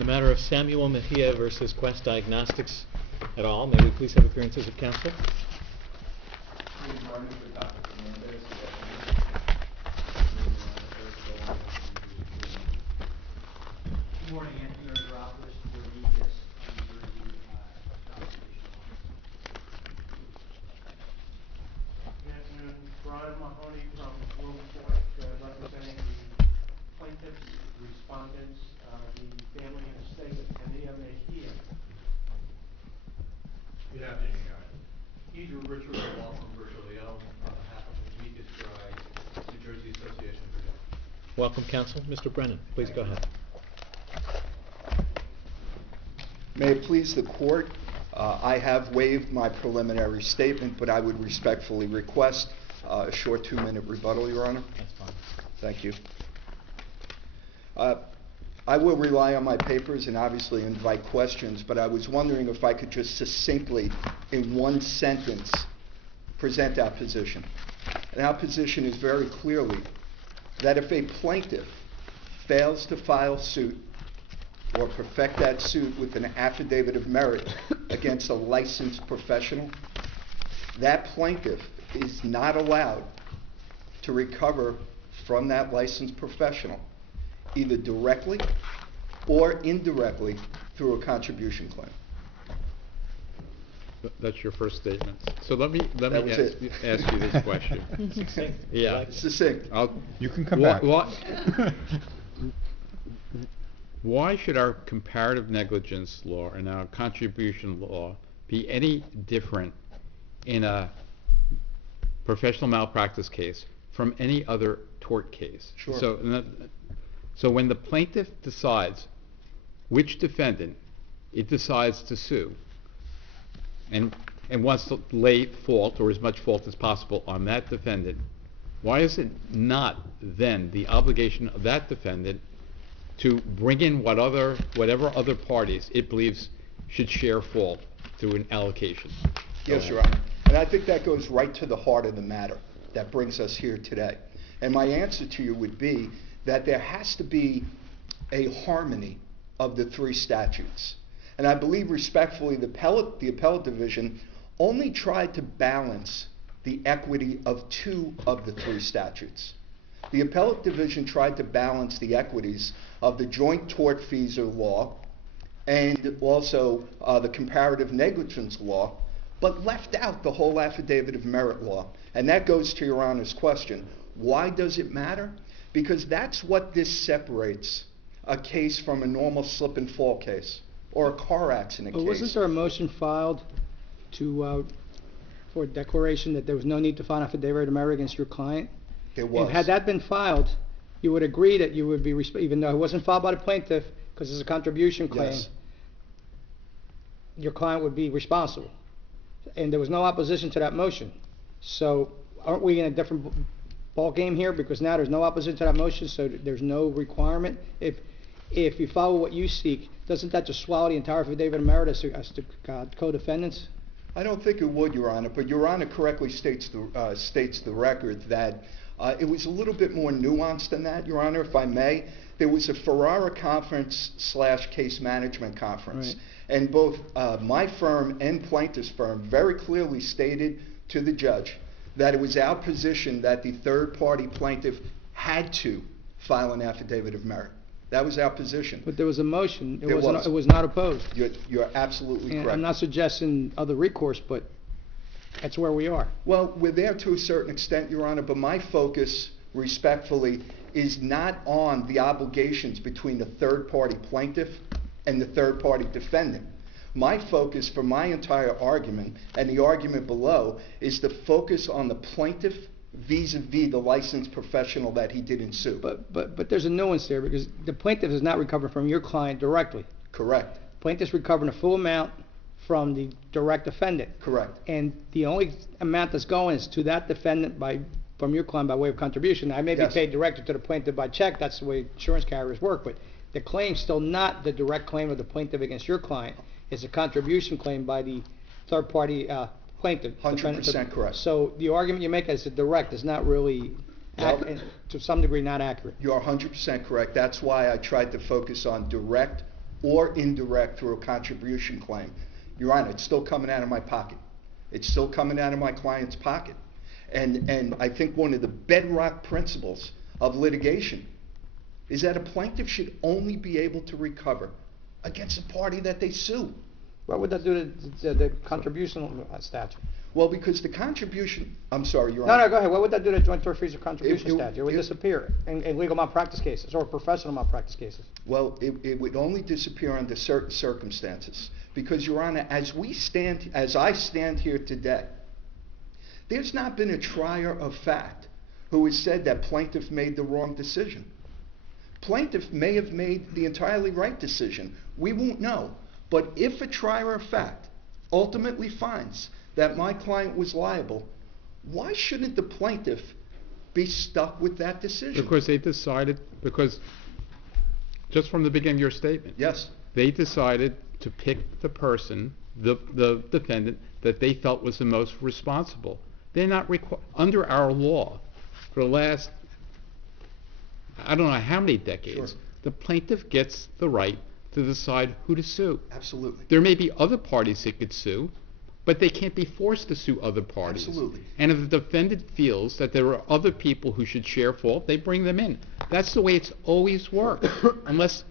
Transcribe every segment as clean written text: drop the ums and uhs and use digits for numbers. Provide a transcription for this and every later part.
The matter of Samuel Mejia versus Quest Diagnostics et al. May we please have appearances of counsel? Good morning, Anthony Rodriguez, New Jersey Good afternoon, Brian Mahoney from Wilmington, representing the plaintiffs, respondents, the family and estate of Mejia. Good afternoon, Your Honor. Andrew Richard, law firm Virtual Leon, on behalf of the Amicus, New Jersey Association for Deaf. Welcome, counsel. Mr. Brennan, please go ahead. May it please the court, I have waived my preliminary statement, but I would respectfully request a short 2-minute rebuttal, Your Honor. That's fine. Thank you. I will rely on my papers and obviously invite questions, but I was wondering if I could just succinctly, in one sentence, present our position. And our position is very clearly that if a plaintiff fails to file suit or perfect that suit with an affidavit of merit against a licensed professional, that plaintiff is not allowed to recover from that licensed professional, either directly or indirectly through a contribution claim. That's your first statement. So let me ask you this question. Succinct. Yeah. Succinct. You can come back. Why should our comparative negligence law and our contribution law be any different in a professional malpractice case from any other tort case? Sure. So when the plaintiff decides which defendant it decides to sue and wants to lay fault, or as much fault as possible, on that defendant, why is it not then the obligation of that defendant to bring in whatever other parties it believes should share fault through an allocation? Yes, Your Honor. And I think that goes right to the heart of the matter that brings us here today. And my answer to you would be that there has to be a harmony of the three statutes. And I believe respectfully the appellate division only tried to balance the equity of 2 of the 3 statutes. The appellate division tried to balance the equities of the joint tortfeasor law and also the comparative negligence law, but left out the whole affidavit of merit law. And that goes to Your Honor's question. Why does it matter? Because that's what this separates a case from a normal slip and fall case or a car accident case. But wasn't there a motion filed for a declaration that there was no need to file an affidavit of merit against your client? There was. And had that been filed, you would agree that you would be, even though it wasn't filed by the plaintiff because it's a contribution claim, Yes. your client would be responsible. And there was no opposition to that motion. So aren't we in a different ball game here, because now there's no opposition to that motion, so there's no requirement? If you follow what you seek, doesn't that just swallow the entire affidavit of merit as to co-defendants? I don't think it would, Your Honor, but Your Honor correctly states the record that it was a little bit more nuanced than that, Your Honor, if I may. There was a Ferrara conference / case management conference, right. And both my firm and plaintiff's firm very clearly stated to the judge that it was our position that the third-party plaintiff had to file an affidavit of merit. That was our position. But there was a motion. There was. It was not opposed. You're absolutely And correct. I'm not suggesting other recourse, but that's where we are. Well, we're there to a certain extent, Your Honor, but my focus, respectfully, is not on the obligations between the third-party plaintiff and the third-party defendant. My focus for my entire argument, and the argument below, is to focus on the plaintiff vis-a-vis the licensed professional that he didn't sue. But there's a nuance there, because the plaintiff is not recovering from your client directly. Correct. Plaintiff's recovering a full amount from the direct defendant. Correct. And the only amount that's going is to that defendant from your client by way of contribution. I may be Yes. paid directly to the plaintiff by check. That's the way insurance carriers work. But the claim's still not the direct claim of the plaintiff against your client. It's a contribution claim by the third-party plaintiff. 100% correct. So the argument you make as a direct is not really, Well, to some degree, not accurate. You're 100% correct. That's why I tried to focus on direct or indirect through a contribution claim, Your Honor, it's still coming out of my pocket. It's still coming out of my client's pocket. And I think one of the bedrock principles of litigation is that a plaintiff should only be able to recover against a party that they sue. What would that do to the contribution statute? Well, because the contribution, I'm sorry, Your No, Honor. no, go ahead. What would that do to joint tortfeasor contribution It- statute? It would disappear in legal malpractice cases or professional malpractice cases. Well, it would only disappear under certain circumstances. Because, Your Honor, as I stand here today, there's not been a trier of fact who has said that plaintiff made the wrong decision. Plaintiff may have made the entirely right decision. We won't know. But if a trier of fact ultimately finds that my client was liable, why shouldn't the plaintiff be stuck with that decision? Because they decided, because just from the beginning of your statement. Yes. They decided to pick the person, the defendant, that they felt was the most responsible. They're not under our law, for the last, I don't know how many decades, Sure. the plaintiff gets the right to decide who to sue. Absolutely. There may be other parties that could sue, but they can't be forced to sue other parties. Absolutely. And if the defendant feels that there are other people who should share fault, they bring them in. That's the way it's always worked, unless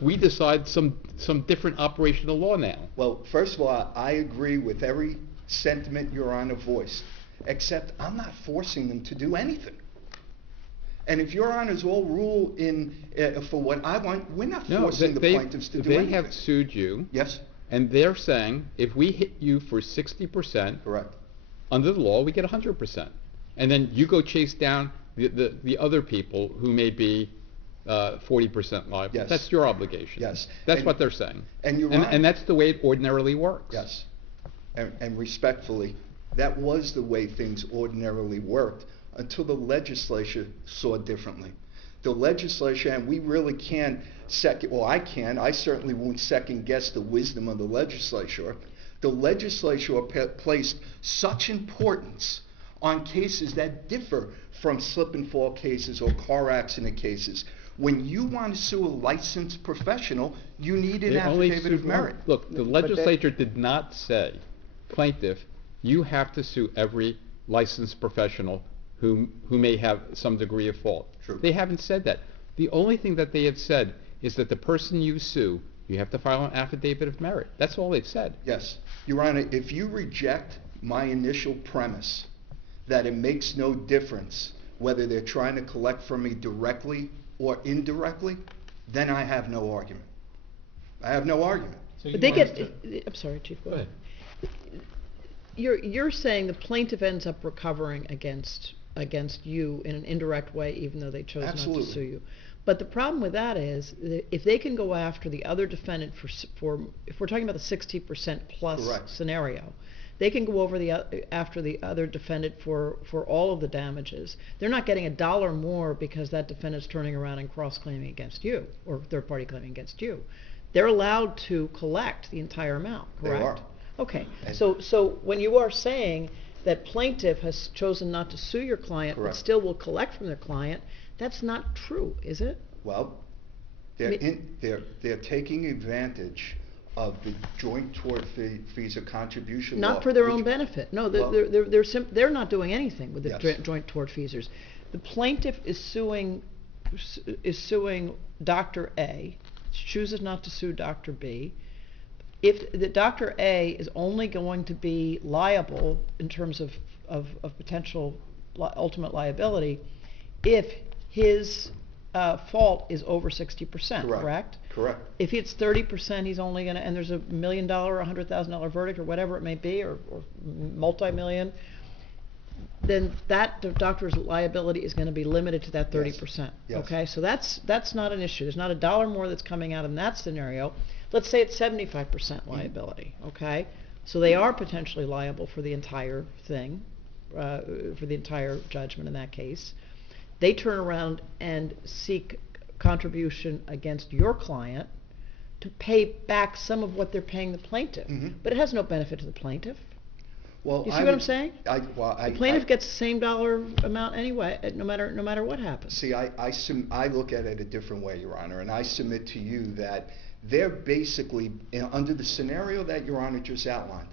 we decide some different operation of law now. Well, first of all, I agree with every sentiment Your Honor voiced, except I'm not forcing them to do anything. And if Your Honors all rule in for what I want, we're not forcing the plaintiffs to do anything. They have sued you. Yes. And they're saying, if we hit you for 60%, Correct. under the law, we get 100%. And then you go chase down the other people who may be 40% liable. Yes. That's your obligation. Yes. That's And- what they're saying. and you're right. And that's the way it ordinarily works. Yes. And respectfully, that was the way things ordinarily worked until the legislature saw differently. The legislature, and we really can't I certainly won't second guess the wisdom of the legislature. The legislature placed such importance on cases that differ from slip and fall cases or car accident cases. When you want to sue a licensed professional, you need an They only affidavit sued of merit. one. Look, the legislature did not say, plaintiff, you have to sue every licensed professional who may have some degree of fault. True. They haven't said that. The only thing that they have said is that the person you sue, you have to file an affidavit of merit. That's all they've said. Yes. Your Honor, if you reject my initial premise that it makes no difference whether they're trying to collect from me directly or indirectly, then I have no argument. I have no argument. But they get, I'm sorry, Chief, go ahead. You're saying the plaintiff ends up recovering against you in an indirect way, even though they chose not Absolutely. to sue you. But the problem with that is, that if they can go after the other defendant for if we're talking about the 60% plus Correct. scenario, they can go after the other defendant for all of the damages. They're not getting $1 more because that defendant's turning around and cross-claiming against you, or third-party claiming against you. They're allowed to collect the entire amount, They correct? are. Okay, And- so when you are saying that plaintiff has chosen not to sue your client, but Correct. still will collect from their client, that's not true, is it? Well, I they're taking advantage of the joint fees of contribution law. Not for their which- own benefit. No, Well- they're not doing anything with the Yes. joint tortfeasors. The plaintiff is suing Dr. A, chooses not to sue Dr. B. If the Dr. A is only going to be liable in terms of potential ultimate liability if his fault is over 60%, correct? Correct. If it's 30%, he's only going to, and there's $1 million or $100,000 verdict or whatever it may be, or multi-million, then that doctor's liability is going to be limited to that 30%. Yes. Okay, so that's not an issue. There's not $1 more that's coming out in that scenario. Let's say it's 75% liability. Okay, so they are potentially liable for the entire thing, for the entire judgment in that case. They turn around and seek contribution against your client to pay back some of what they're paying the plaintiff. Mhm. But it has no benefit to the plaintiff. Well, You see I what I'm would- saying? well, The plaintiff gets the same dollar amount anyway, no matter what happens. See, I look at it a different way, Your Honor, and I submit to you that they're basically, under the scenario that Your Honor just outlined,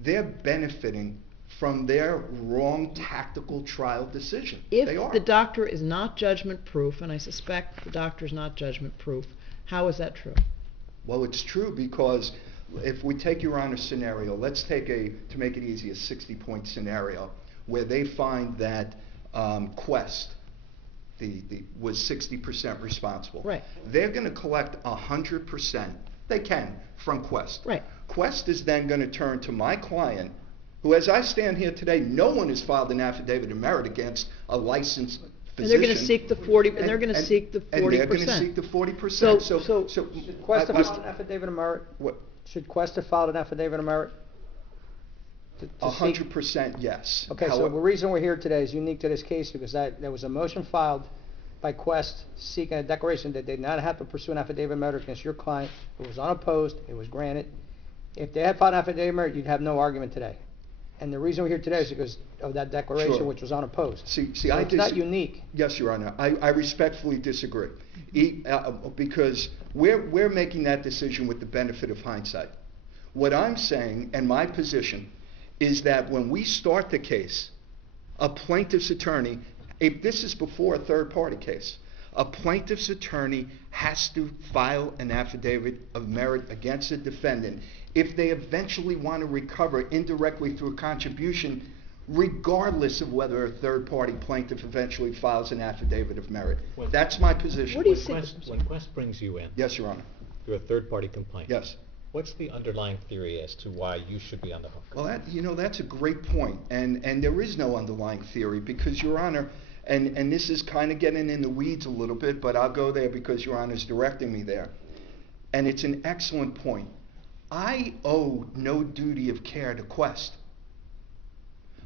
they're benefiting from their wrong tactical trial decision. They are. If the doctor is not judgment-proof, and I suspect the doctor is not judgment-proof, how is that true? Well, it's true because if we take Your Honor's scenario, let's take to make it easy, a 60-point scenario where they find that Quest was 60% responsible. Right. They're going to collect 100%, they can, from Quest. Right. Quest is then going to turn to my client, who, as I stand here today, no one has filed an affidavit of merit against a licensed physician. And they're going to seek the 40, and they're going to seek the 40%. And they're going to seek the 40%. So- Should Quest have filed an affidavit of merit? What? Should Quest have filed an affidavit of merit? To seek- 100% yes. Okay, so the reason we're here today is unique to this case because there was a motion filed by Quest seeking a declaration that they did not have to pursue an affidavit of merit against your client. It was unopposed, it was granted. If they had filed an affidavit of merit, you'd have no argument today. And the reason we're here today is because of that declaration, Sure. which was unopposed. See, So I it's not unique. Yes, Your Honor. I respectfully disagree. Because we're making that decision with the benefit of hindsight. What I'm saying, and my position, is that when we start the case, a plaintiff's attorney, if this is before a third-party case, a plaintiff's attorney has to file an affidavit of merit against a defendant if they eventually want to recover indirectly through a contribution, regardless of whether a third-party plaintiff eventually files an affidavit of merit. Well, That's my position. What do you When Quest brings you in Yes, Your Honor. through a third-party complaint. Yes. What's the underlying theory as to why you should be on the hook? Well, that's a great point, and there is no underlying theory because, Your Honor, and this is kind of getting in the weeds a little bit, but I'll go there because Your Honor is directing me there, and it's an excellent point. I owe no duty of care to Quest.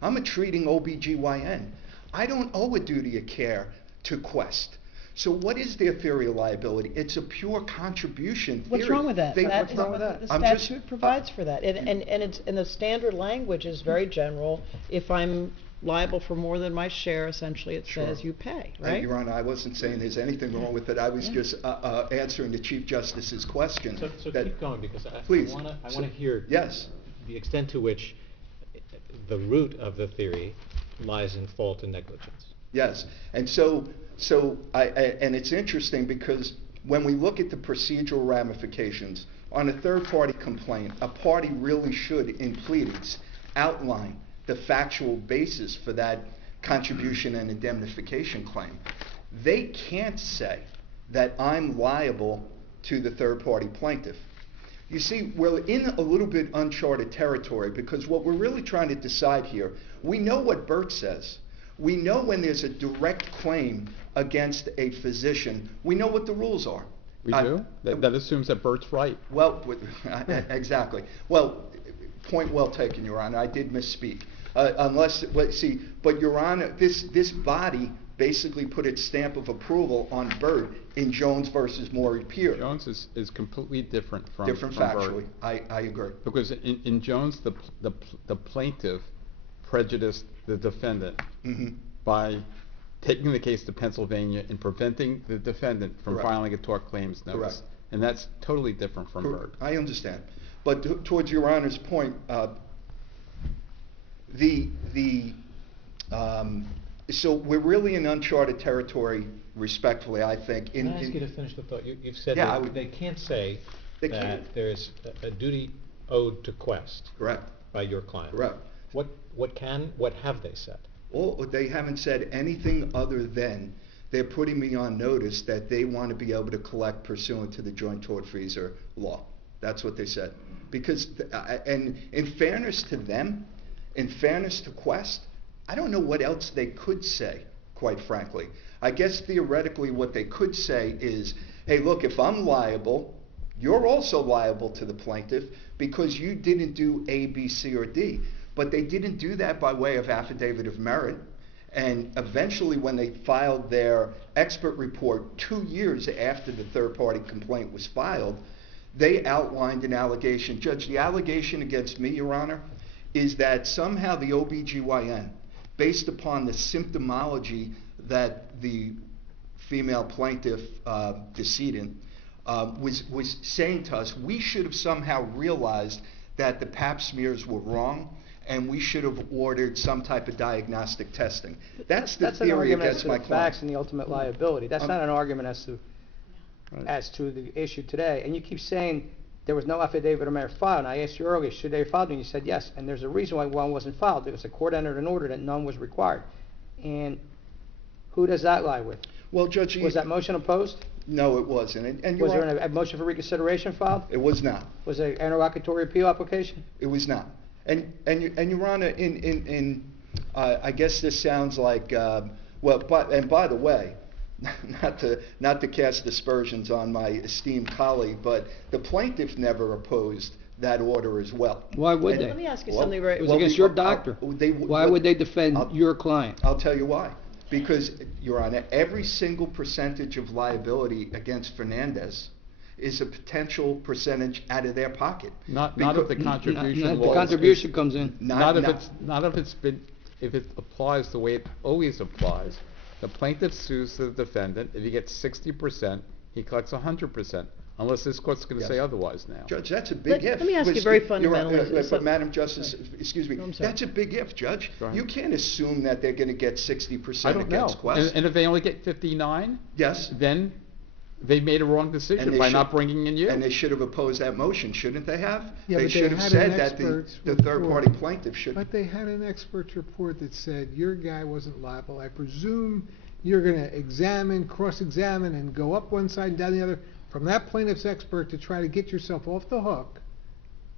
I'm a treating OBGYN. I don't owe a duty of care to Quest. So what is their theory of liability? It's a pure contribution theory. What's wrong with that? What's wrong with that? The I'm just- statute provides for that, and the standard language is very general. If I'm liable for more than my share, essentially, it says Sure. you pay, And right? Your Honor, I wasn't saying there's anything wrong with it. I was just answering the Chief Justice's question. So that- keep going, because I Please. want to hear Yes. the extent to which the root of the theory lies in fault and negligence. Yes, and and it's interesting because when we look at the procedural ramifications on a third-party complaint, a party really should, in pleadings, outline the factual basis for that contribution and indemnification claim. They can't say that I'm liable to the third-party plaintiff. You see, we're in a little bit uncharted territory because what we're really trying to decide here, we know what Burt says. We know when there's a direct claim against a physician, we know what the rules are. We do? That assumes that Bert's right. Well, exactly. Well, point well taken, Your Honor. I did misspeak. But Your Honor, this body basically put its stamp of approval on Burt in Jones versus Maury Pier. Jones is completely different from Different from factually. Burt. I agree. Because in Jones, the plaintiff prejudiced the defendant Mm-hmm. by taking the case to Pennsylvania and preventing the defendant from Correct. filing a tort claims notice. Correct. And that's totally different from Burt. I understand. But towards Your Honor's point, so we're really in uncharted territory, respectfully, I think. Can I ask you to finish the thought? You've said Yeah, that they can't say They that can't. there's a duty owed to Quest Correct. by your client. Correct. What have they said? They haven't said anything other than they're putting me on notice that they want to be able to collect pursuant to the joint tortfeasor law. That's what they said. Because, and in fairness to them, in fairness to Quest, I don't know what else they could say, quite frankly. I guess theoretically what they could say is, hey, look, if I'm liable, you're also liable to the plaintiff because you didn't do A, B, C, or D. But they didn't do that by way of affidavit of merit. And eventually when they filed their expert report 2 years after the third-party complaint was filed, they outlined an allegation. Judge, the allegation against me, Your Honor, is that somehow the OBGYN, based upon the symptomology that the female plaintiff, decedent, was saying to us, we should have somehow realized that the pap smears were wrong, and we should have ordered some type of diagnostic testing. That's the an theory argument as against to my the client. facts and the ultimate liability. That's not an argument as to the issue today. And you keep saying there was no affidavit of merit filed. And I asked you earlier, should they have filed? And you said yes. And there's a reason why one wasn't filed, because the court entered an order that none was required. And who does that lie with? Well, Judge, Was that motion opposed? no, it wasn't. And Was Your there Honor, a motion for reconsideration filed? it was not. Was there an interlocutory appeal application? It was not. And Your Honor, I guess this sounds like, and by the way, not to cast aspersions on my esteemed colleague, but the plaintiff never opposed that order as well. Why would And- they? Let me ask you Well, something very. It was well, against we- your doctor. Why would they defend I'll- your client? I'll tell you why. Because, Your Honor, every single percentage of liability against Fernandez is a potential percentage out of their pocket. Not if Because- the contribution The law. contribution comes in. Not if it applies the way it always applies. The plaintiff sues the defendant. If he gets 60%, he collects 100%, unless this court's going to Yes. say otherwise now. Judge, that's a big if. Let me ask you Because very Your fundamentally, Honor, so- But Madam Justice, excuse me, No, I'm sorry. that's a big if, Judge. Go ahead. You can't assume that they're going to get I 60% don't know. against Quest. And if they only get 59, Yes. then they made a wrong And decision they by should- not bringing in you. And they should have opposed that motion, shouldn't they have? Yeah, They but should have had said an that the expert's third-party report. plaintiff should. But they had an expert's report that said your guy wasn't liable. I presume you're going to examine, cross-examine, and go up one side and down the other from that plaintiff's expert to try to get yourself off the hook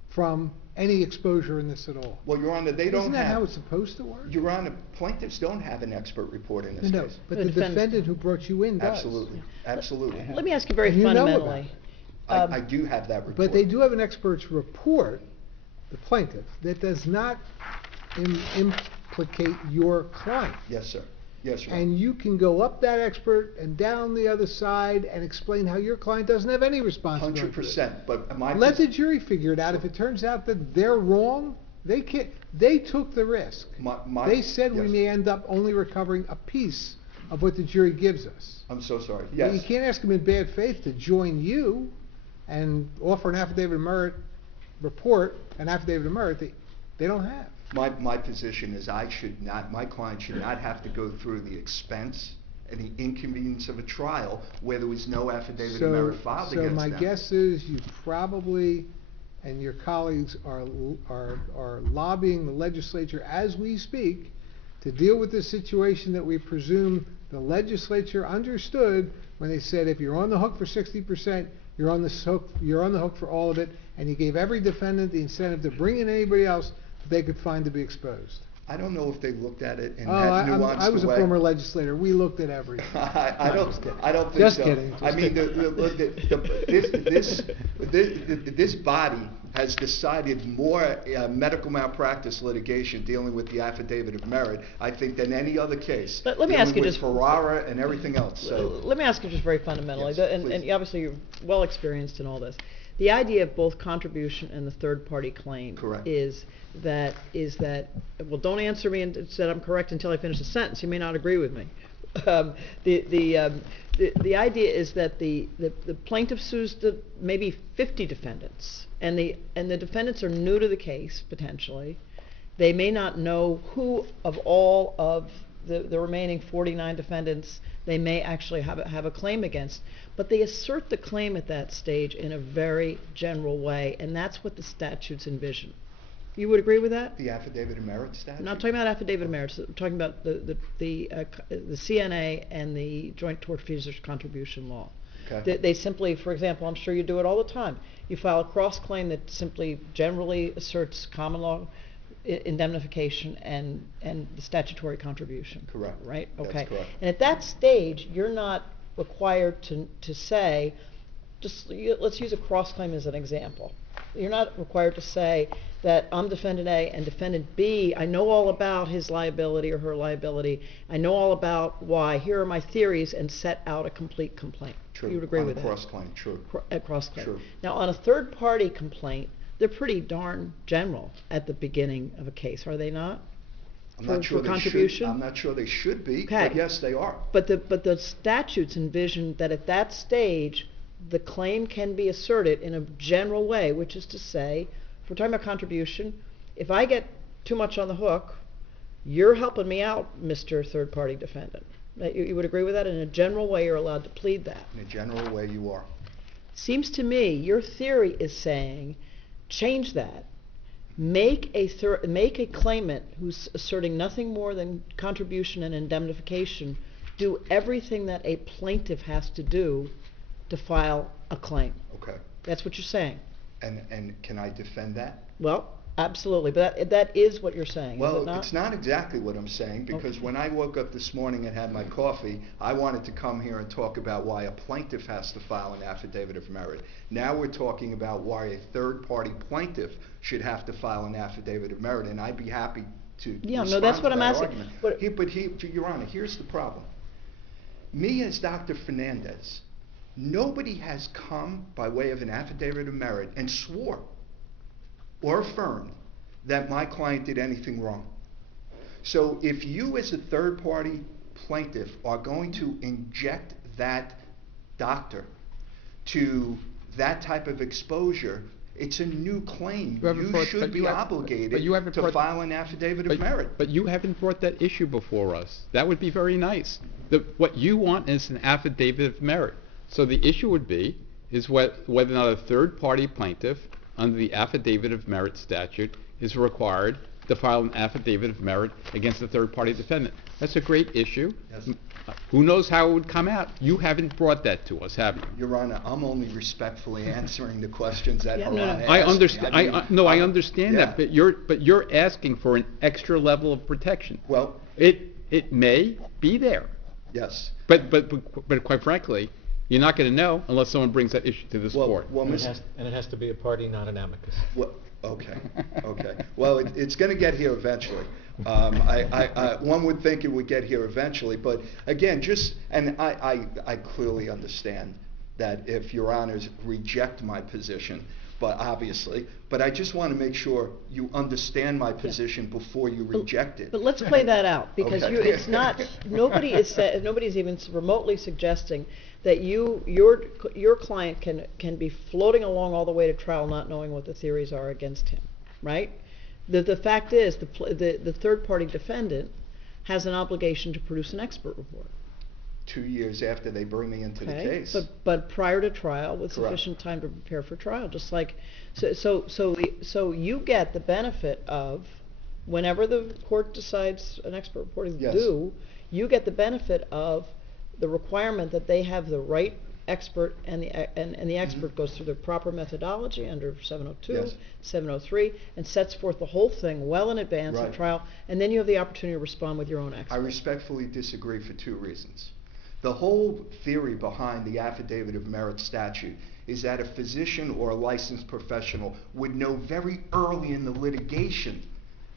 from any exposure in this at all. Well, Your Honor, they don't have. Isn't that how it's supposed to work? Your Honor, plaintiffs don't have an expert report in this No, case. but The the defendant- defendant who brought you in does. Absolutely, absolutely. Let me ask you very And you know about fundamentally. I do have that report. But they do have an expert's report, the plaintiff, that does not implicate your client. Yes, sir. Yes, Your Honor. And you can go up that expert and down the other side and explain how your client doesn't have any responsibility. 100%, but my. Let the jury figure it out. If it turns out that they're wrong, they can't, they took the risk. They said we yes. may end up only recovering a piece of what the jury gives us. I'm so sorry. But You Yes. can't ask them in bad faith to join you and offer an affidavit of merit report, an affidavit of merit that they don't have. My position is my client should not have to go through the expense and the inconvenience of a trial where there was no affidavit of merit filed against them. So my guess is you probably, and your colleagues are lobbying the legislature as we speak to deal with the situation that we presume the legislature understood when they said if you're on the hook for 60%, you're on the hook for all of it, and you gave every defendant the incentive to bring in anybody else that they could find to be exposed. I don't know if they looked at it in Oh, that nuanced way. I was a former legislator. We looked at everything. I don't think Just so. kidding, I just mean, kidding. this body has decided more medical malpractice litigation dealing with the affidavit of merit, I think, than any other case. But let me ask you dealing just- with Ferrara and everything else. So Let me ask you just very fundamentally, Yes, and please. obviously you're well experienced in all this. The idea of both contribution and the third-party claim Correct. is that, well, don't answer me and said I'm correct until I finish the sentence. You may not agree with me. The idea is that the plaintiff sues maybe 50 defendants, and the defendants are new to the case potentially. They may not know who of all of the remaining 49 defendants they may actually have a claim against, but they assert the claim at that stage in a very general way, and that's what the statutes envision. You would agree with that? the affidavit of merit statute? I'm not talking about affidavit of merit. I'm talking about the CNA and the Joint Tortfeasors Contribution Law. Okay. They simply, for example, I'm sure you do it all the time. You file a cross claim that simply generally asserts common law indemnification and the statutory contribution. Correct. Right? That's Okay. correct. And at that stage, you're not required to say, let's use a cross claim as an example. You're not required to say that I'm defendant A and defendant B, I know all about his liability or her liability. I know all about why. Here are my theories, and set out a complete complaint. True. You would agree On with a that? cross claim, true. A cross claim. True. Now, on a third-party complaint, they're pretty darn general at the beginning of a case, are they not? I'm not sure for they should, contribution? I'm not sure they should be, Okay. but yes, they are. But the statutes envision that at that stage, the claim can be asserted in a general way, which is to say, if we're talking about contribution, if I get too much on the hook, you're helping me out, Mr. Third-Party Defendant. You would agree with that? In a general way, you're allowed to plead that. In a general way, you are. Seems to me your theory is saying, change that. Make a claimant who's asserting nothing more than contribution and indemnification do everything that a plaintiff has to do to file a claim. Okay. That's what you're saying. And can I defend that? Well, absolutely, but that is what you're saying, is it Well, not? it's not exactly what I'm saying, because Okay. when I woke up this morning and had my coffee, I wanted to come here and talk about why a plaintiff has to file an affidavit of merit. Now we're talking about why a third-party plaintiff should have to file an affidavit of merit, and I'd be happy to Yeah, no, respond that's to what I'm that asking, argument. but- Your Honor, here's the problem. Me as Dr. Fernandez, nobody has come by way of an affidavit of merit and swore or affirmed that my client did anything wrong. So if you as a third-party plaintiff are going to inject that doctor to that type of exposure, it's a new claim. You haven't brought- should but be you have- obligated but you haven't to brought- file an affidavit of merit. But you haven't brought that issue before us. That would be very nice. What you want is an affidavit of merit. So the issue would be, is whether or not a third-party plaintiff, under the affidavit of merit statute, is required to file an affidavit of merit against a third-party defendant. That's a great issue. Yes. Who knows how it would come out? You haven't brought that to us, have you? Your Honor, I'm only respectfully answering the questions that Yeah, Haran no, no. asked me. I understand. I understand yeah. that, but you're asking for an extra level of protection. Well, It may be there, yes. but quite frankly, you're not going to know unless someone brings that issue to this court. Well, And it Mr. has to be a party, not an amicus. Well, okay. Well, it's going to get here eventually. One would think it would get here eventually, but again, I clearly understand that if Your Honors reject my position, but I just want to make sure you understand my position before you reject it. But let's play that out, because Okay. it's not, nobody's even remotely suggesting that your client can be floating along all the way to trial not knowing what the theories are against him, right? The fact is, the third-party defendant has an obligation to produce an expert report. 2 years after they bring me into the Okay, case. but prior to trial, with Correct. sufficient time to prepare for trial, just like, so you get the benefit of, whenever the court decides an expert report is Yes. due, you get the benefit of the requirement that they have the right expert, and the expert goes through the proper methodology under 702, Yes. 703, and sets forth the whole thing well in advance of Right. trial, and then you have the opportunity to respond with your own expert. I respectfully disagree for 2 reasons. The whole theory behind the affidavit of merit statute is that a physician or a licensed professional would know very early in the litigation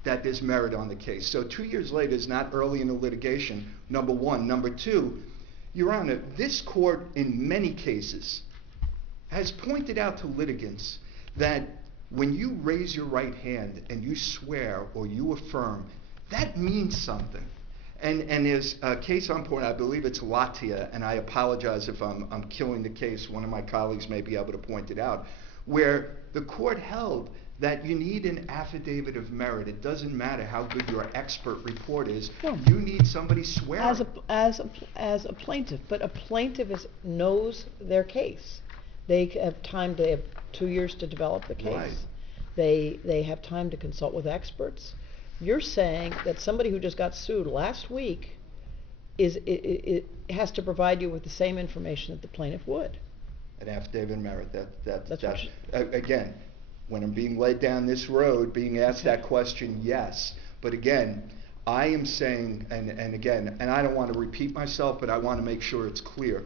that there's merit on the case. So 2 years later is not early in the litigation, number one. Number two, Your Honor, this court in many cases has pointed out to litigants that when you raise your right hand and you swear or you affirm, that means something. And there's a case on point, I believe it's Latia, and I apologize if I'm killing the case, one of my colleagues may be able to point it out, where the court held that you need an affidavit of merit. It doesn't matter how good your expert report is, No. you need somebody swearing. As a plaintiff, but a plaintiff knows their case. They have 2 years to develop the case. Right. They have time to consult with experts. You're saying that somebody who just got sued last week it has to provide you with the same information that the plaintiff would. An affidavit of merit, That's what again, when I'm being led down this road, being asked that question, yes. But again, I am saying, and again, and I don't want to repeat myself, but I want to make sure it's clear,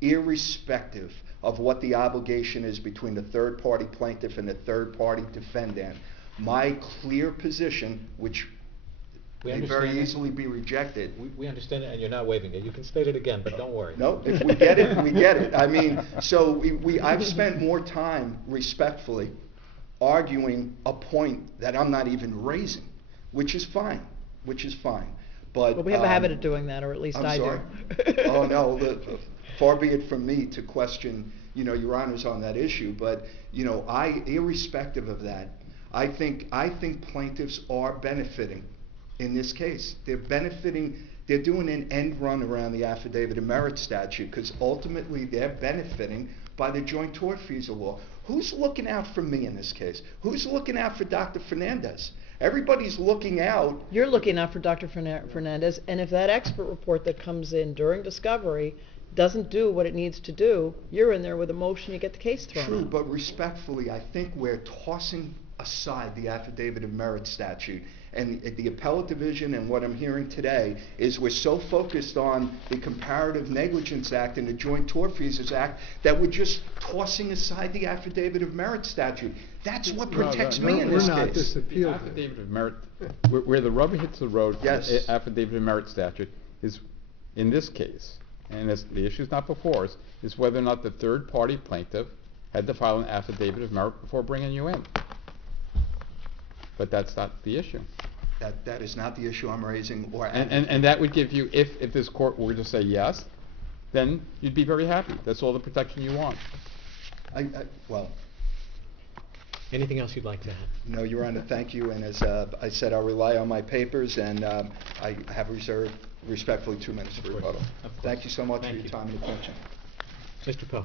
irrespective of what the obligation is between the third-party plaintiff and the third-party defendant, my clear position, which We may understand very that. easily be rejected. We understand it, and you're not waiving it. You can state it again, but don't worry. No, if we get it, we get it. I mean, so I've spent more time respectfully arguing a point that I'm not even raising, which is fine, But we have a habit of doing that, or at least I'm I sorry? do. Oh, no, far be it from me to question, Your Honors on that issue, but, irrespective of that, I think plaintiffs are benefiting in this case. They're benefiting, they're doing an end run around the affidavit of merit statute, because ultimately they're benefiting by the joint tortfeasor law. Who's looking out for me in this case? Who's looking out for Dr. Fernandez? Everybody's looking out. You're looking out for Dr. Fernandez, and if that expert report that comes in during discovery doesn't do what it needs to do, you're in there with a motion, you get the case thrown True, out. but respectfully, I think we're tossing aside the affidavit of merit statute. And at the appellate division, and what I'm hearing today is we're so focused on the Comparative Negligence Act and the Joint Tortfeasors Act that we're just tossing aside the affidavit of merit statute. That's what protects me in this We're not. case. This The appeal. affidavit of merit, where the rubber hits the road for Yes. the affidavit of merit statute is, in this case, and the issue's not before us, is whether or not the third-party plaintiff had to file an affidavit of merit before bringing you in. But that's not the issue. That is not the issue I'm raising or And that would give you, if this court were to say yes, then you'd be very happy. That's all the protection you want. well, Anything else you'd like to add? no, Your Honor, thank you. And as I said, I'll rely on my papers, and I have reserved respectfully 2 minutes for Of course. rebuttal. Of course. Thank you so much Thank for your you. time and attention. Mr. Poe.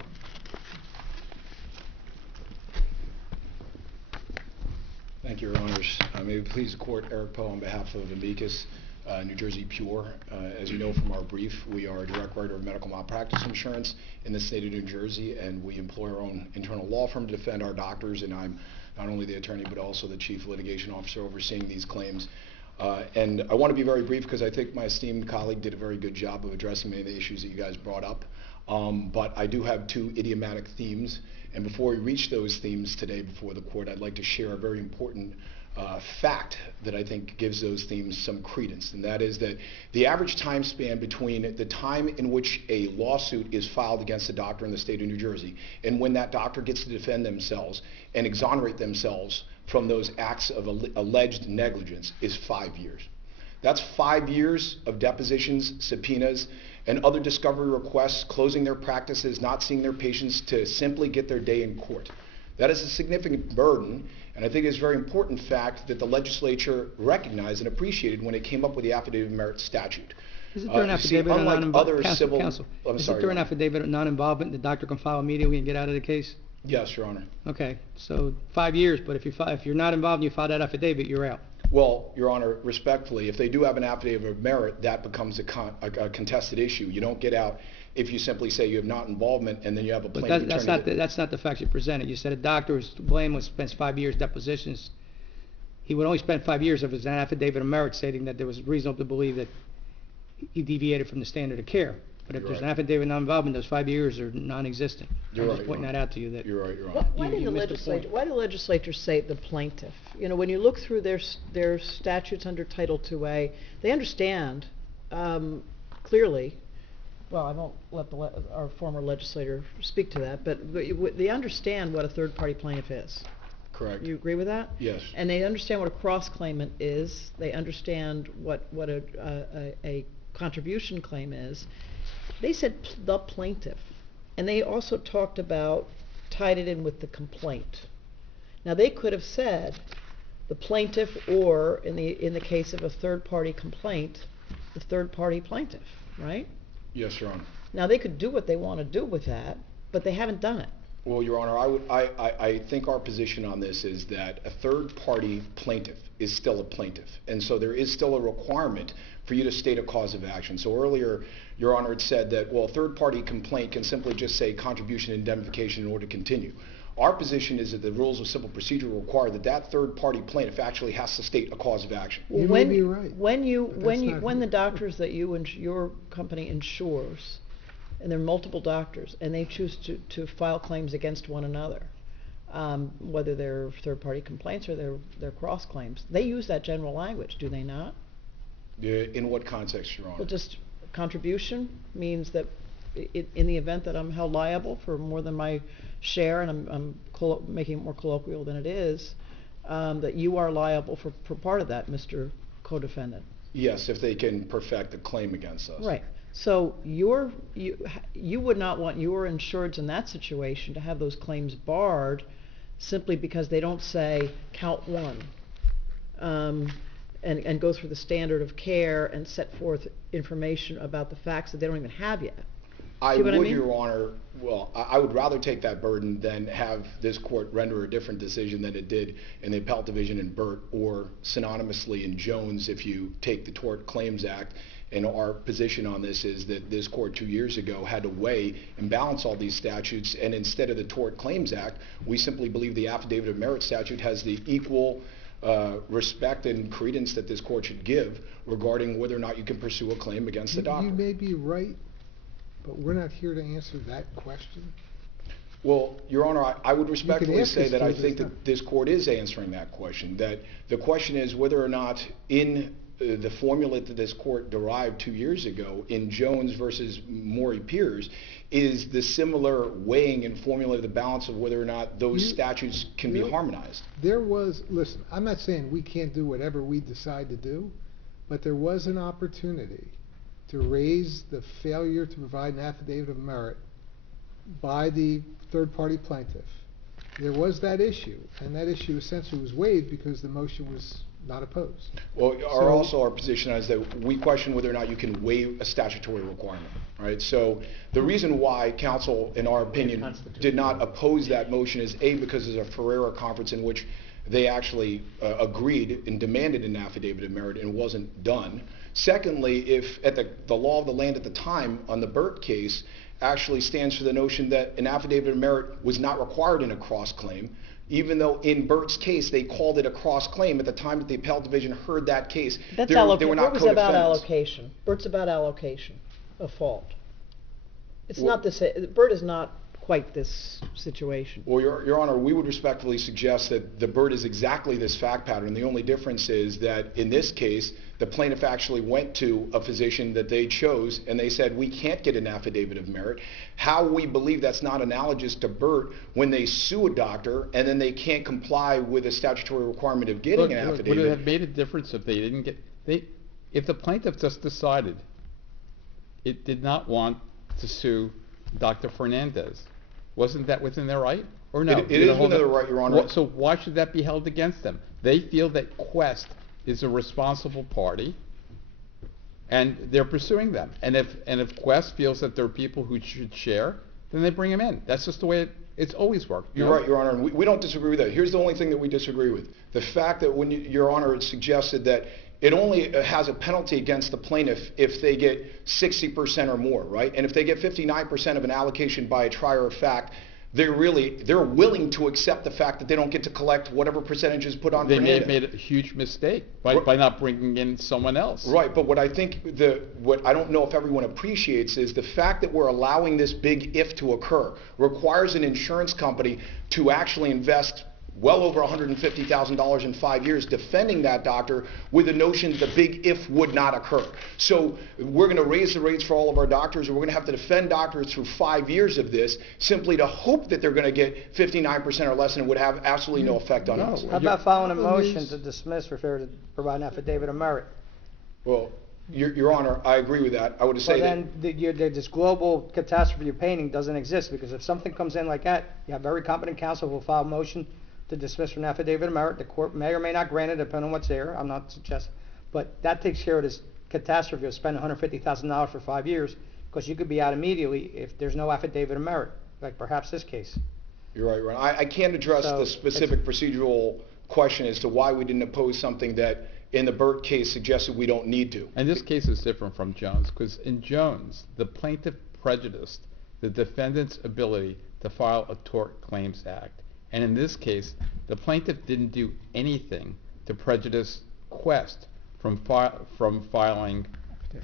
Thank you, Your Honors. May it please the Court, Eric Poe on behalf of Amicus, New Jersey Pure. As you know from our brief, we are a direct writer of medical malpractice insurance in the state of New Jersey, and we employ our own internal law firm to defend our doctors, and I'm not only the attorney but also the chief litigation officer overseeing these claims. And I want to be very brief because I think my esteemed colleague did a very good job of addressing many of the issues that you guys brought up. But I do have 2 idiomatic themes, and before we reach those themes today before the court, I'd like to share a very important fact that I think gives those themes some credence, and that is that the average time span between the time in which a lawsuit is filed against a doctor in the state of New Jersey and when that doctor gets to defend themselves and exonerate themselves from those acts of alleged negligence is 5 years. That's 5 years of depositions, subpoenas, and other discovery requests, closing their practices, not seeing their patients to simply get their day in court. That is a significant burden, and I think it's a very important fact that the legislature recognized and appreciated when it came up with the affidavit of merit statute. Isn't there an You see, affidavit of unlike other non-involvement? civil- Counsel, I'm isn't sorry, there an Your Honor. affidavit of non-involvement the doctor can file immediately and get out of the case? Yes, Your Honor. Okay, so 5 years, but if you're not involved and you file that affidavit, you're out. Well, Your Honor, respectfully, if they do have an affidavit of merit, that becomes a contested issue. You don't get out if you simply say you have not involvement and then you have a But plaintiff that's attorney. that's not the facts you presented. You said a doctor was to blame when spends 5 years depositions. He would only spend 5 years if it's an affidavit of merit stating that there was reason to believe that he deviated from the standard of care. But if You're there's an right. affidavit of non-involvement, those 5 years are non-existent. You're I'm right, just Your pointing Honor. that out to you. That You're right, Your Honor. Why did the missed the legislature? point. Why did the legislature say the plaintiff? You know, when you look through their statutes under Title IIA, they understand clearly. Well, I won't let our former legislator speak to that, but they understand what a third-party plaintiff is. Correct. You agree with that? Yes. And they understand what a cross-claimant is. They understand what a contribution claim is. They said the plaintiff, and they also talked about, tied it in with the complaint. Now, they could have said the plaintiff, or in the case of a third-party complaint, the third-party plaintiff, right? Yes, Your Honor. Now, they could do what they want to do with that, but they haven't done it. Well, Your Honor, I think our position on this is that a third-party plaintiff is still a plaintiff, and so there is still a requirement for you to state a cause of action. So earlier, Your Honor had said that, well, a third-party complaint can simply just say contribution and indemnification in order to continue. Our position is that the rules of civil procedure require that that third-party plaintiff actually has to state a cause of action. You may be right, When but that's not the here. doctors that your company insures, and there are multiple doctors, and they choose to file claims against one another, whether they're third-party complaints or they're cross claims, they use that general language, do they not? In what context, Your Honor? Well, just contribution means that in the event that I'm held liable for more than my share, and I'm making it more colloquial than it is, that you are liable for part of that, Mr. Co-defendant. Yes, if they can perfect a claim against us. Right. So you would not want your insureds in that situation to have those claims barred simply because they don't say count one, and go through the standard of care and set forth information about the facts that they don't even have yet. I See what I would, mean? Your Honor, well, I would rather take that burden than have this court render a different decision than it did in the Appellate Division in Burt, or synonymously in Jones if you take the Tort Claims Act. And our position on this is that this court 2 years ago had to weigh and balance all these statutes, and instead of the Tort Claims Act, we simply believe the Affidavit of Merit statute has the equal respect and credence that this court should give regarding whether or not you can pursue a claim against the doctor. You may be right, but we're not here to answer that question. Well, Your Honor, I would respectfully ask say us that to, I just think not. that this court is answering that question, that the question is whether or not in the formula that this court derived 2 years ago in Jones versus Maury Piers is the similar weighing and formula, the balance of whether or not those statutes can be harmonized. Listen, I'm not saying we can't do whatever we decide to do, but there was an opportunity to raise the failure to provide an affidavit of merit by the third-party plaintiff. There was that issue, and that issue essentially was waived because the motion was not opposed. Well, So- our position is that we question whether or not you can waive a statutory requirement, right? So the reason why counsel, in our opinion, did not oppose that motion is A, because there's a Ferreira conference in which they actually agreed and demanded an affidavit of merit and wasn't done. Secondly, if at the law of the land at the time on the Burt case actually stands for the notion that an affidavit of merit was not required in a cross claim, even though in Burt's case they called it a cross claim at the time that the Appellate Division heard that case. That's they were allocation. not Burt was about co-defendants. allocation. Burt's about allocation of fault. It's not this. Burt is not quite this situation. Well, Your Honor, we would respectfully suggest that the Burt is exactly this fact pattern. The only difference is that in this case, the plaintiff actually went to a physician that they chose and they said, we can't get an affidavit of merit. How we believe that's not analogous to Burt when they sue a doctor and then they can't comply with a statutory requirement of getting an affidavit. Would it have made a difference if they didn't get, if the plaintiff just decided it did not want to sue Dr. Fernandez? Wasn't that within their right, or no? It is within their right, Your Honor. So why should that be held against them? They feel that Quest is a responsible party, and they're pursuing them. And if Quest feels that there are people who should share, then they bring them in. That's just the way it's always worked. You're right, Your Honor, and we don't disagree with that. Here's the only thing that we disagree with. The fact that when Your Honor had suggested that it only has a penalty against the plaintiff if they get 60% or more, right? And if they get 59% of an allocation by a trier of fact, they're willing to accept the fact that they don't get to collect whatever percentage is put on They Fernandez. made a huge mistake by not bringing in someone else. Right, but what I think, what I don't know if everyone appreciates is the fact that we're allowing this big if to occur requires an insurance company to actually invest well over $150,000 in 5 years defending that doctor with the notion that the big if would not occur. So we're going to raise the rates for all of our doctors, and we're going to have to defend doctors through 5 years of this simply to hope that they're going to get 59% or less, and it would have absolutely no effect on us. How about filing a problem motion is- to dismiss for failure to provide an affidavit of merit? Well, Your Honor, I agree with that. I would Well, say that. then, this global catastrophe you're painting doesn't exist, because if something comes in like that, you have very competent counsel who will file a motion to dismiss for an affidavit of merit. The court may or may not grant it, depending on what's there. I'm not suggesting. But that takes care of this catastrophe of spending $150,000 for 5 years, because you could be out immediately if there's no affidavit of merit, like perhaps this case. You're right, Ron. I can't address So, the specific procedural question as to why we didn't oppose something that in the Burt case suggested we don't need to. And this case is different from Jones, because in Jones, the plaintiff prejudiced the defendant's ability to file a Tort Claims Act. And in this case, the plaintiff didn't do anything to prejudice Quest from filing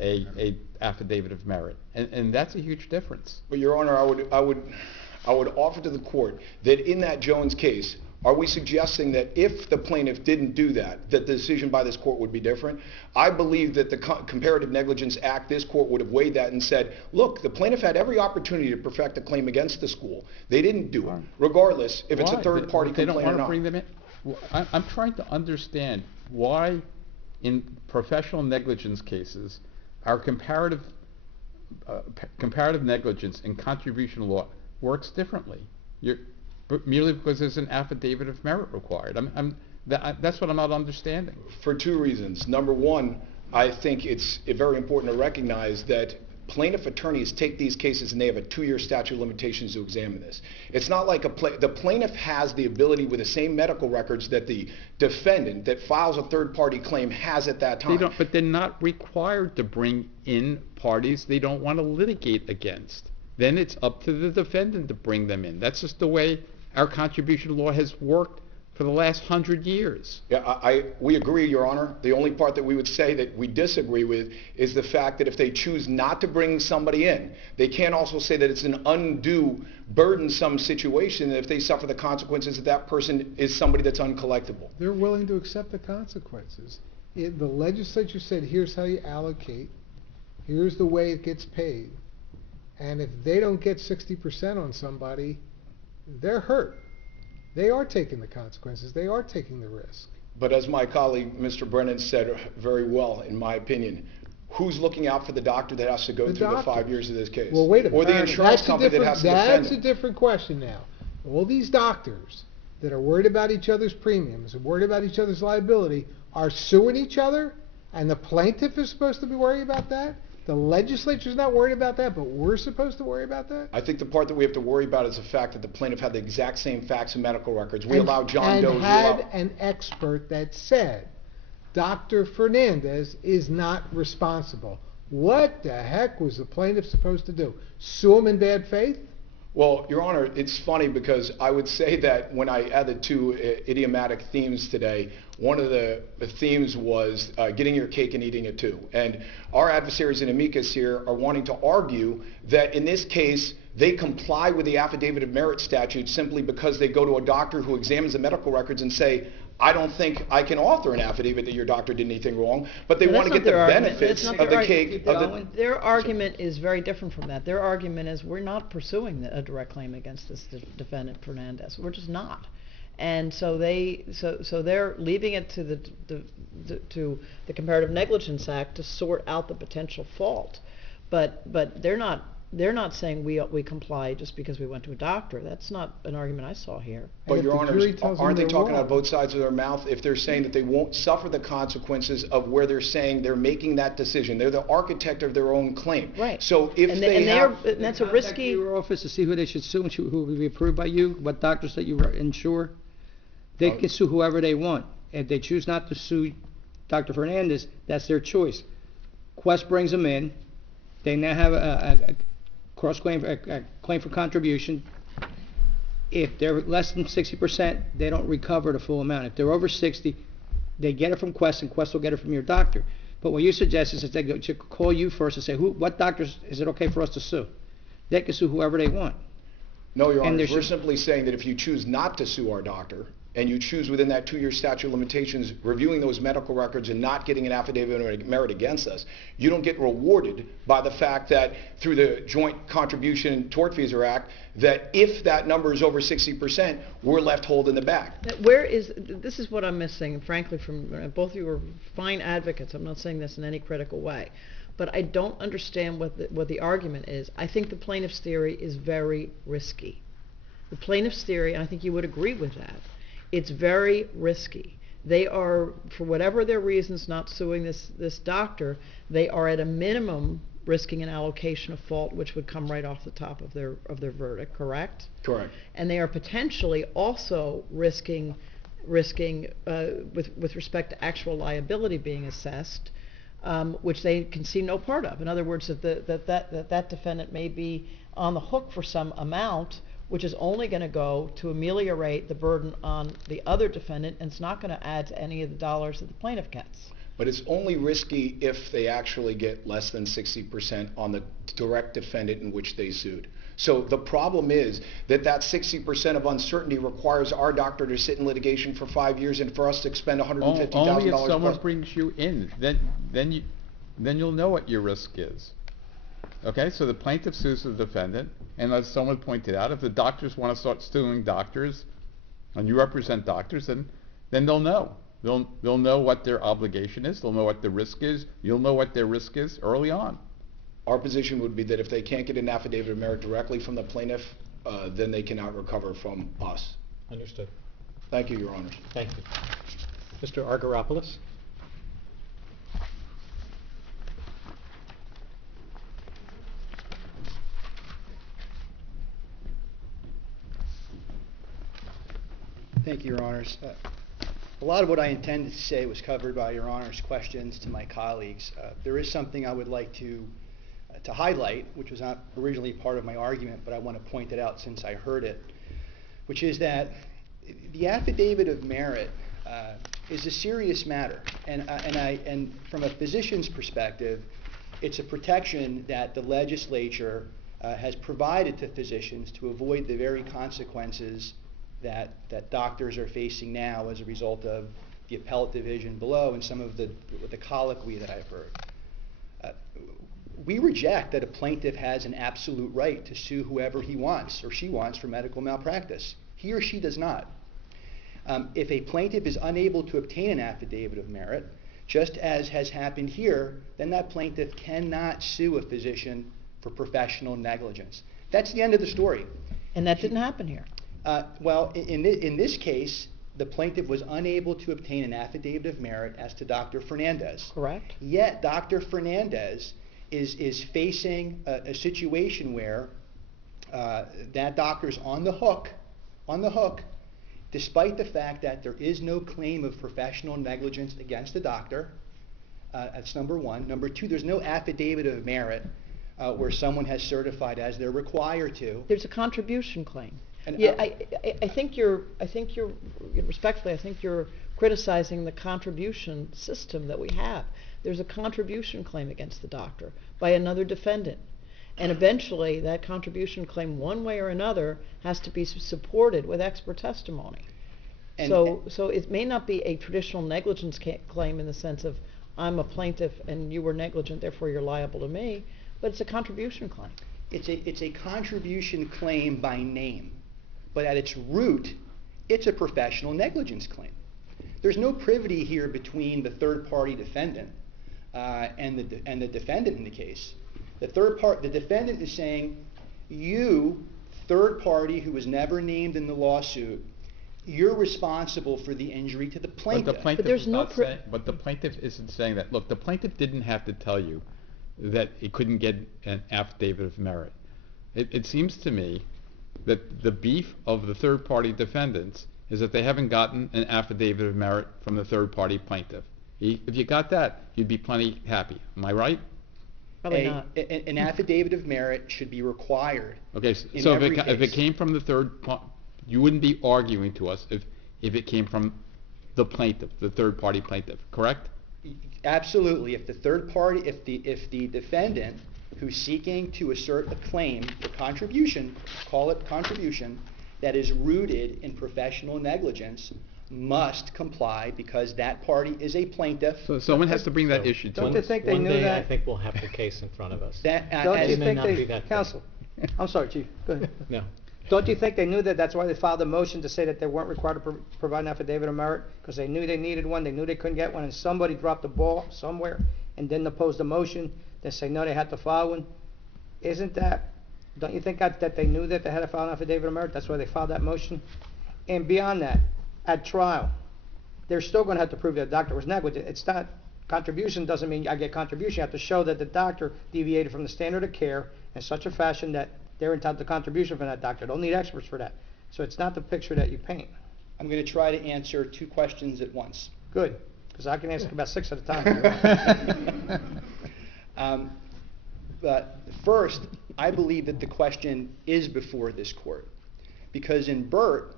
a affidavit of merit. And that's a huge difference. But Your Honor, I would offer to the court that in that Jones case, Are we suggesting that if the plaintiff didn't do that, that the decision by this court would be different? I believe that the Comparative Negligence Act, this court would have weighed that and said, look, the plaintiff had every opportunity to perfect a claim against the school. They didn't do it, regardless if it's a Why? third-party They complaint or don't not. want to bring them in? I'm trying to understand why in professional negligence cases, our comparative negligence and contribution law works differently. Merely because there's an affidavit of merit required. That's what I'm not understanding. For two reasons. Number one, I think it's very important to recognize that plaintiff attorneys take these cases and they have a 2-year statute of limitations to examine this. It's not like the plaintiff has the ability with the same medical records that the defendant that files a third-party claim has at that time. But they're not required to bring in parties they don't want to litigate against. Then it's up to the defendant to bring them in. That's just the way our contribution law has worked for the last 100 years. Yeah, we agree, Your Honor. The only part that we would say that we disagree with is the fact that if they choose not to bring somebody in, they can't also say that it's an undue, burdensome situation if they suffer the consequences that that person is somebody that's uncollectible. They're willing to accept the consequences. The legislature said, here's how you allocate, here's the way it gets paid, and if they don't get 60% on somebody, they're hurt. They are taking the consequences. They are taking the risk. But as my colleague, Mr. Brennan, said very well, in my opinion, who's looking out for the doctor that has to go through the 5 years of this case? Well, wait a minute. Or the insurance company that has to defend That's a him? different question now. All these doctors that are worried about each other's premiums and worried about each other's liability are suing each other, and the plaintiff is supposed to be worried about that? The legislature's not worried about that, but we're supposed to worry about that? I think the part that we have to worry about is the fact that the plaintiff had the exact same facts and medical records. We allow John Doe's. And had an expert that said Dr. Fernandez is not responsible. What the heck was the plaintiff supposed to do? Sue him in bad faith? Well, Your Honor, it's funny because I would say that when I added two idiomatic themes today, one of the themes was getting your cake and eating it too. And our adversaries in Amicus here are wanting to argue that in this case, they comply with the affidavit of merit statute simply because they go to a doctor who examines the medical records and say, I don't think I can author an affidavit that your doctor did anything wrong, but they want to get the benefits of the cake. Their argument is very different from that. Their argument is we're not pursuing a direct claim against this defendant Fernandez. We're just not. And so they're leaving it to the Comparative Negligence Act to sort out the potential fault. But they're not saying we comply just because we went to a doctor. That's not an argument I saw here. But Your Honor, aren't they talking out wrong? of both sides of their mouth if they're saying that they won't suffer the consequences of where they're saying they're making that decision? They're the architect of their own claim. Right. So if And that's a Contact risky. your office to see who they should sue and who will be approved by you, what doctors that you insure. They can sue whoever they want. If they choose not to sue Dr. Fernandez, that's their choice. Quest brings them in. They now have a cross-claim, a claim for contribution. If they're less than 60%, they don't recover the full amount. If they're over 60, they get it from Quest, and Quest will get it from your doctor. But what you suggest is that they should call you first and say, what doctors is it okay for us to sue? They can sue whoever they want. No, Your And Honor, there we're should- simply saying that if you choose not to sue our doctor, and you choose within that 2-year statute of limitations, reviewing those medical records and not getting an affidavit of merit against us, you don't get rewarded by the fact that through the Joint Contribution Tortfeasor Act, that if that number is over 60%, we're left holding the bag. This is what I'm missing, frankly, from both of you are fine advocates. I'm not saying this in any critical way. But I don't understand what the argument is. I think the plaintiff's theory is very risky. The plaintiff's theory, and I think you would agree with that, it's very risky. They are, for whatever their reasons, not suing this doctor. They are at a minimum risking an allocation of fault, which would come right off the top of their verdict. Correct? Correct. And they are potentially also risking with respect to actual liability being assessed, which they can see no part of. In other words, that defendant may be on the hook for some amount, which is only going to go to ameliorate the burden on the other defendant, and it's not going to add to any of the dollars that the plaintiff gets. But it's only risky if they actually get less than 60% on the direct defendant in which they sued. So the problem is that 60% of uncertainty requires our doctor to sit in litigation for 5 years and for us to expend $150,000 Only if plus. someone brings you in, then you'll know what your risk is. Okay, so the plaintiff sues the defendant, and as someone pointed out, if the doctors want to start suing doctors, and you represent doctors, then they'll know. They'll know what their obligation is. They'll know what the risk is. You'll know what their risk is early on. Our position would be that if they can't get an affidavit of merit directly from the plaintiff, then they cannot recover from us. Understood. Thank you, Your Honors. Thank you. Mr. Argyropoulos? Thank you, Your Honors. A lot of what I intended to say was covered by Your Honor's questions to my colleagues. There is something I would like to highlight, which was not originally part of my argument, but I want to point it out since I heard it, which is that the affidavit of merit is a serious matter, and from a physician's perspective, it's a protection that the legislature has provided to physicians to avoid the very consequences that doctors are facing now as a result of the appellate division below and some of the colloquy that I've heard. We reject that a plaintiff has an absolute right to sue whoever he wants or she wants for medical malpractice. He or she does not. If a plaintiff is unable to obtain an affidavit of merit, just as has happened here, then that plaintiff cannot sue a physician for professional negligence. That's the end of the story. And that didn't happen here. Well, in this case, the plaintiff was unable to obtain an affidavit of merit as to Dr. Fernandez. Correct. Yet Dr. Fernandez is facing a situation where that doctor's on the hook, despite the fact that there is no claim of professional negligence against the doctor. That's number one. Number two, there's no affidavit of merit where someone has certified as they're required to. There's a contribution claim. And Yeah, I think you're respectfully, I think you're criticizing the contribution system that we have. There's a contribution claim against the doctor by another defendant. And eventually, that contribution claim, one way or another, has to be supported with expert testimony. So it may not be a traditional negligence claim in the sense of, I'm a plaintiff and you were negligent, therefore you're liable to me, but it's a contribution claim. It's a contribution claim by name, but at its root, it's a professional negligence claim. There's no privity here between the third-party defendant and the defendant in the case. The defendant is saying, you, third party who was never named in the lawsuit, you're responsible for the injury to the plaintiff. But there's no But the plaintiff isn't saying that. Look, the plaintiff didn't have to tell you that it couldn't get an affidavit of merit. It seems to me that the beef of the third-party defendants is that they haven't gotten an affidavit of merit from the third-party plaintiff. If you got that, you'd be plenty happy. Am I right? Probably not. An affidavit of merit should be required. Okay, so if it came from the you wouldn't be arguing to us if it came from the plaintiff, the third-party plaintiff, correct? Absolutely. If the defendant who's seeking to assert a claim for contribution, call it contribution, that is rooted in professional negligence, must comply because that party is a plaintiff. So someone has to bring that issue to Don't us. you think they One knew day, that? I think we'll have the case in front of us. That, Don't as- you may think not be they, that counsel, I'm sorry, Chief, go ahead. No. Don't you think they knew that that's why they filed a motion to say that they weren't required to provide an affidavit of merit? Because they knew they needed one, they knew they couldn't get one, and somebody dropped the ball somewhere and didn't oppose the motion, they say, no, they had to file one. Don't you think that they knew that they had to file an affidavit of merit? That's why they filed that motion? And beyond that, at trial, they're still going to have to prove that the doctor was negligent. It's not, contribution doesn't mean I get contribution. You have to show that the doctor deviated from the standard of care in such a fashion that they're entitled to contribution from that doctor. Don't need experts for that. So it's not the picture that you paint. I'm going to try to answer two questions at once. Good, because I can answer about 6 at a time. But first, I believe that the question is before this court. Because in Burt,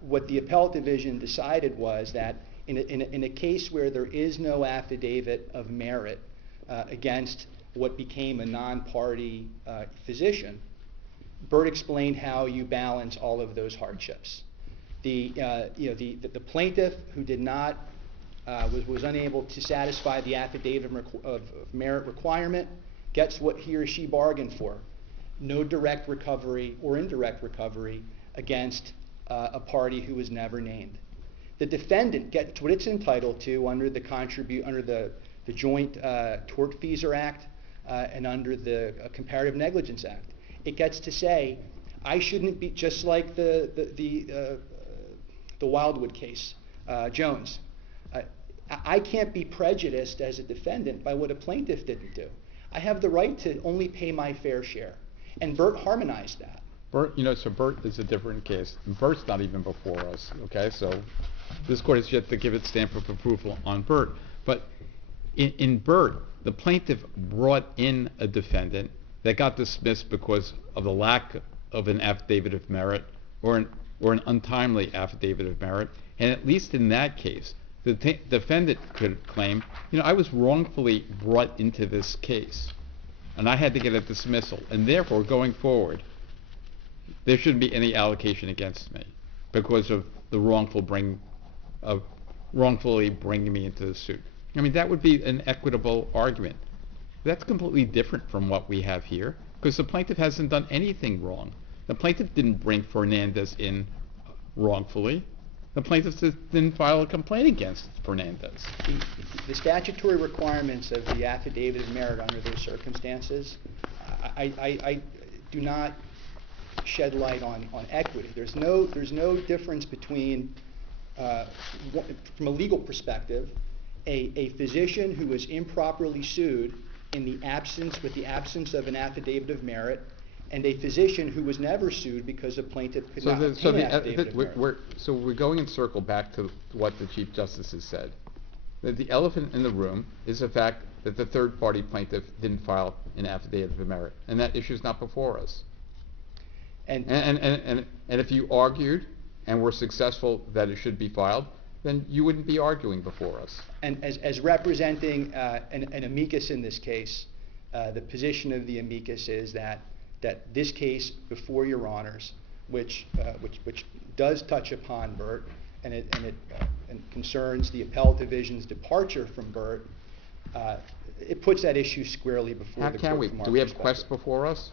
what the appellate division decided was that in a case where there is no affidavit of merit against what became a non-party physician, Bert explained how you balance all of those hardships. The plaintiff who did not was unable to satisfy the affidavit of merit requirement gets what he or she bargained for: no direct recovery or indirect recovery against a party who was never named. The defendant gets what it's entitled to under the Joint Tortfeasor Act and under the Comparative Negligence Act. It gets to say, I shouldn't be, just like the Wildwood case, Jones. I can't be prejudiced as a defendant by what a plaintiff didn't do. I have the right to only pay my fair share. And Bert harmonized that. Bert, so Bert is a different case. Bert's not even before us, okay? So this court has yet to give its stamp of approval on Bert. But in Bert, the plaintiff brought in a defendant that got dismissed because of the lack of an affidavit of merit or an untimely affidavit of merit. And at least in that case, the defendant could claim, I was wrongfully brought into this case, and I had to get a dismissal, and therefore, going forward, there shouldn't be any allocation against me because of the wrongfully bringing me into the suit. That would be an equitable argument. That's completely different from what we have here, because the plaintiff hasn't done anything wrong. The plaintiff didn't bring Fernandez in wrongfully. The plaintiff didn't file a complaint against Fernandez. The statutory requirements of the affidavit of merit under those circumstances, I do not shed light on equity. There's no difference between, from a legal perspective, a physician who was improperly sued with the absence of an affidavit of merit, and a physician who was never sued because a plaintiff could not obtain an affidavit of merit. So we're going in circle back to what the Chief Justice has said. That the elephant in the room is the fact that the third-party plaintiff didn't file an affidavit of merit, and that issue is not before us. And if you argued and were successful that it should be filed, then you wouldn't be arguing before us. And as representing an amicus in this case, the position of the amicus is that this case before Your Honors, which does touch upon Bert, and it concerns the appellate division's departure from Bert, it puts that issue squarely before the court. How can we? Do we have Quest before us?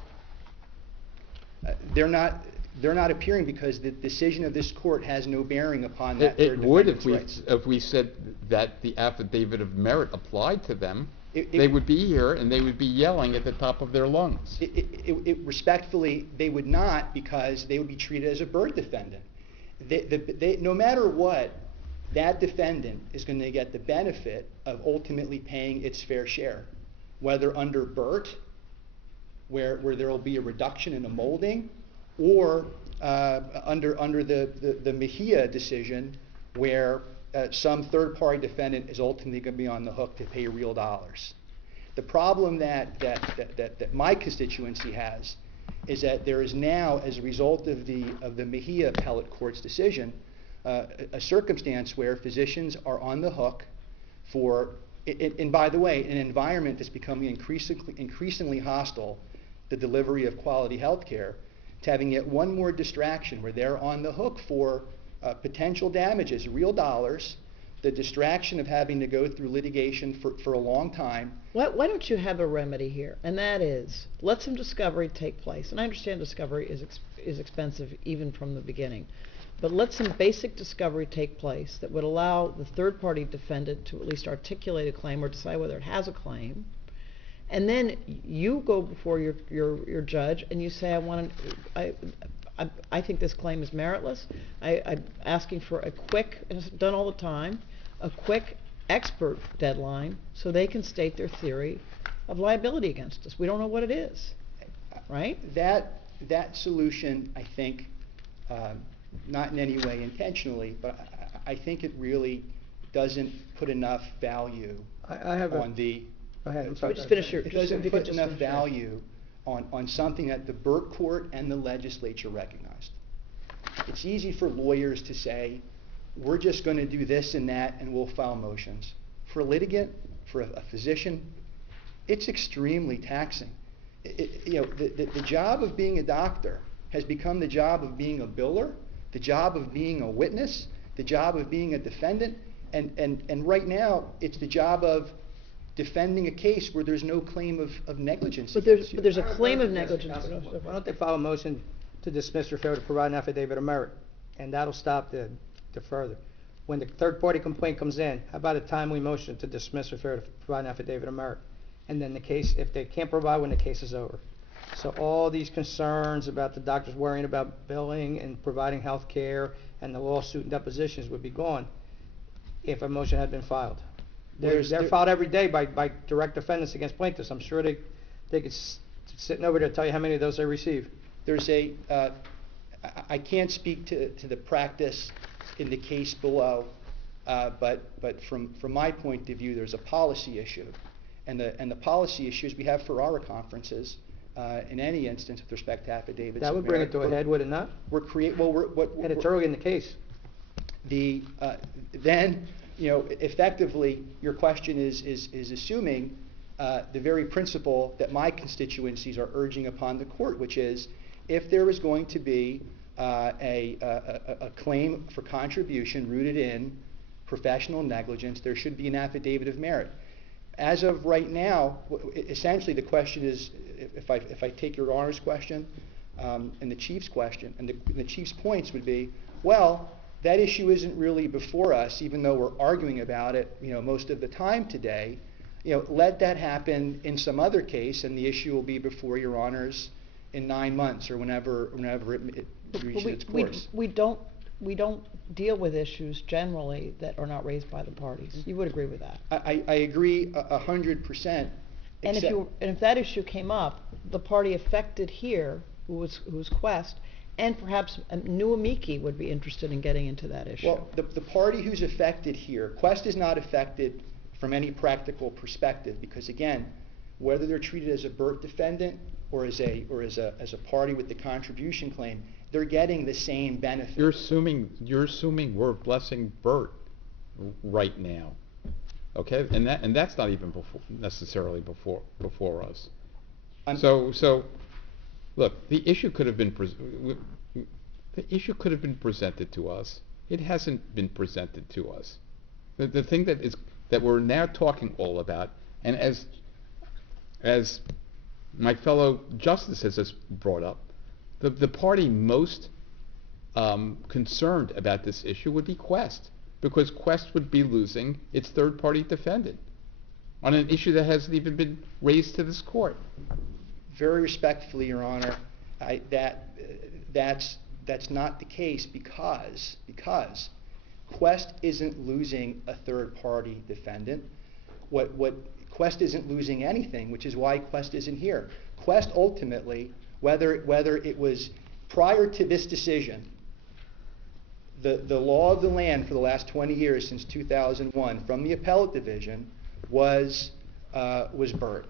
They're not appearing because the decision of this court has no bearing upon that third It would defendant's rights. if we said that the affidavit of merit applied to them. They would be here and they would be yelling at the top of their lungs. Respectfully, they would not, because they would be treated as a Bert defendant. No matter what, that defendant is going to get the benefit of ultimately paying its fair share, whether under Bert, where there will be a reduction in the molding, or under the Mejia decision, where some third-party defendant is ultimately going to be on the hook to pay real dollars. The problem that my constituency has is that there is now, as a result of the Mejia appellate court's decision, a circumstance where physicians are on the hook for, and by the way, an environment that's becoming increasingly hostile, the delivery of quality health care, to having yet one more distraction where they're on the hook for potential damages, real dollars, the distraction of having to go through litigation for a long time. Why don't you have a remedy here? And that is, let some discovery take place. And I understand discovery is expensive even from the beginning. But let some basic discovery take place that would allow the third-party defendant to at least articulate a claim or decide whether it has a claim. And then you go before your judge and you say, I think this claim is meritless. I'm asking for a quick, and it's done all the time, a quick expert deadline so they can state their theory of liability against us. We don't know what it is, right? That solution, I think, not in any way intentionally, but I think it really doesn't put enough value on the... Go ahead. I'm sorry. Just finish your... It doesn't put enough value on something that the Burt Court and the legislature recognized. It's easy for lawyers to say, we're just going to do this and that and we'll file motions. For a litigant, for a physician, it's extremely taxing. the job of being a doctor has become the job of being a biller, the job of being a witness, the job of being a defendant, and right now, it's the job of defending a case where there's no claim of negligence But against you. there's a claim of negligence. Why don't they file a motion to dismiss or fail to provide an affidavit of merit? And that'll stop the further. When the third-party complaint comes in, how about a timely motion to dismiss or fail to provide an affidavit of merit? And then the case, if they can't provide when the case is over. So all these concerns about the doctors worrying about billing and providing health care and the lawsuit and depositions would be gone if a motion had been filed. They're filed every day by direct defendants against plaintiffs. I'm sure they could sitting over there tell you how many of those they receive. There's I can't speak to the practice in the case below, but from my point of view, there's a policy issue. And the policy issues we have for our conferences, in any instance with respect to affidavits. That would bring it to a head, would it not? And it's early in the case. Then, effectively, your question is assuming the very principle that my constituencies are urging upon the court, which is if there is going to be a claim for contribution rooted in professional negligence, there should be an affidavit of merit. As of right now, essentially the question is, if I take your Honor's question and the Chief's question, and the Chief's points would be, well, that issue isn't really before us, even though we're arguing about it, most of the time today. Let that happen in some other case, and the issue will be before your Honors in 9 months or whenever it reaches its course. We don't deal with issues generally that are not raised by the parties. You would agree with that? I agree 100%. And if that issue came up, the party affected here, who was Quest, and perhaps a new amici would be interested in getting into that issue. Well, the party who's affected here, Quest is not affected from any practical perspective because, again, whether they're treated as a Burt defendant or as a party with the contribution claim, they're getting the same benefit. You're assuming we're blessing Burt right now, okay? And that's not even necessarily before us. So look, the issue could have been presented to us. It hasn't been presented to us. The thing that we're now talking all about, and as my fellow justice has just brought up, the party most concerned about this issue would be Quest, because Quest would be losing its third-party defendant on an issue that hasn't even been raised to this court. Very respectfully, Your Honor, that's not the case because Quest isn't losing a third-party defendant. What Quest isn't losing anything, which is why Quest isn't here. Quest ultimately, whether it was prior to this decision, the law of the land for the last 20 years since 2001 from the appellate division was Burt.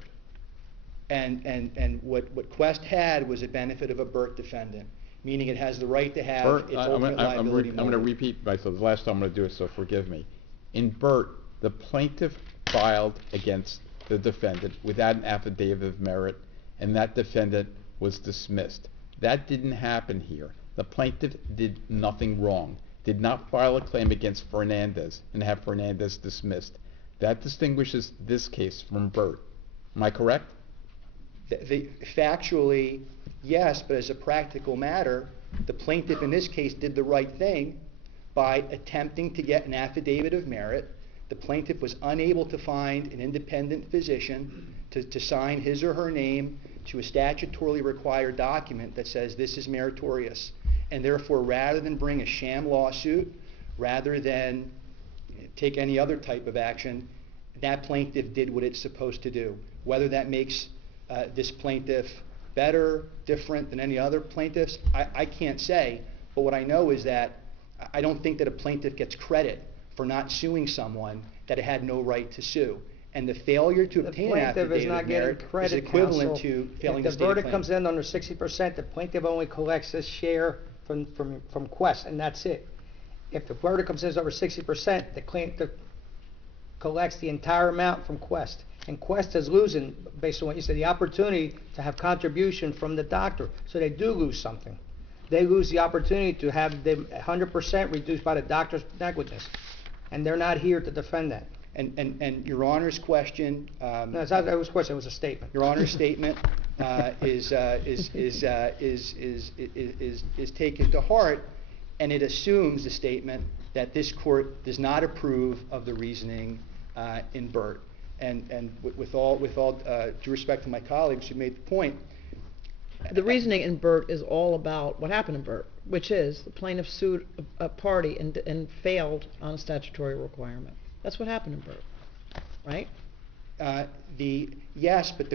And what Quest had was a benefit of a Burt defendant, meaning it has the right to have Burt, its ultimate liability. I'm going to repeat myself. The last time I'm going to do it, so forgive me. In Burt, the plaintiff filed against the defendant without an affidavit of merit, and that defendant was dismissed. That didn't happen here. The plaintiff did nothing wrong, did not file a claim against Fernandez and have Fernandez dismissed. That distinguishes this case from Burt. Am I correct? Factually, yes, but as a practical matter, the plaintiff in this case did the right thing by attempting to get an affidavit of merit. The plaintiff was unable to find an independent physician to sign his or her name to a statutorily required document that says this is meritorious. And therefore, rather than bring a sham lawsuit, rather than take any other type of action, that plaintiff did what it's supposed to do. Whether that makes this plaintiff better, different than any other plaintiffs, I can't say. But what I know is that I don't think that a plaintiff gets credit for not suing someone that it had no right to sue. And the failure to obtain an affidavit of merit is equivalent to failing to state a claim. If the verdict comes in under 60%, the plaintiff only collects his share from Quest, and that's it. If the verdict comes in over 60%, the plaintiff collects the entire amount from Quest. And Quest is losing, based on what you said, the opportunity to have contribution from the doctor. So they do lose something. They lose the opportunity to have them 100% reduced by the doctor's negligence. And they're not here to defend that. And Your Honor's question, No, it's not, it was a question, it was a statement. Your Honor's statement is taken to heart, and it assumes the statement that this court does not approve of the reasoning in Burt. And with all due respect to my colleagues who made the point, The reasoning in Burt is all about what happened in Burt, which is the plaintiff sued a party and failed on a statutory requirement. That's what happened in Burt, right? Yes, but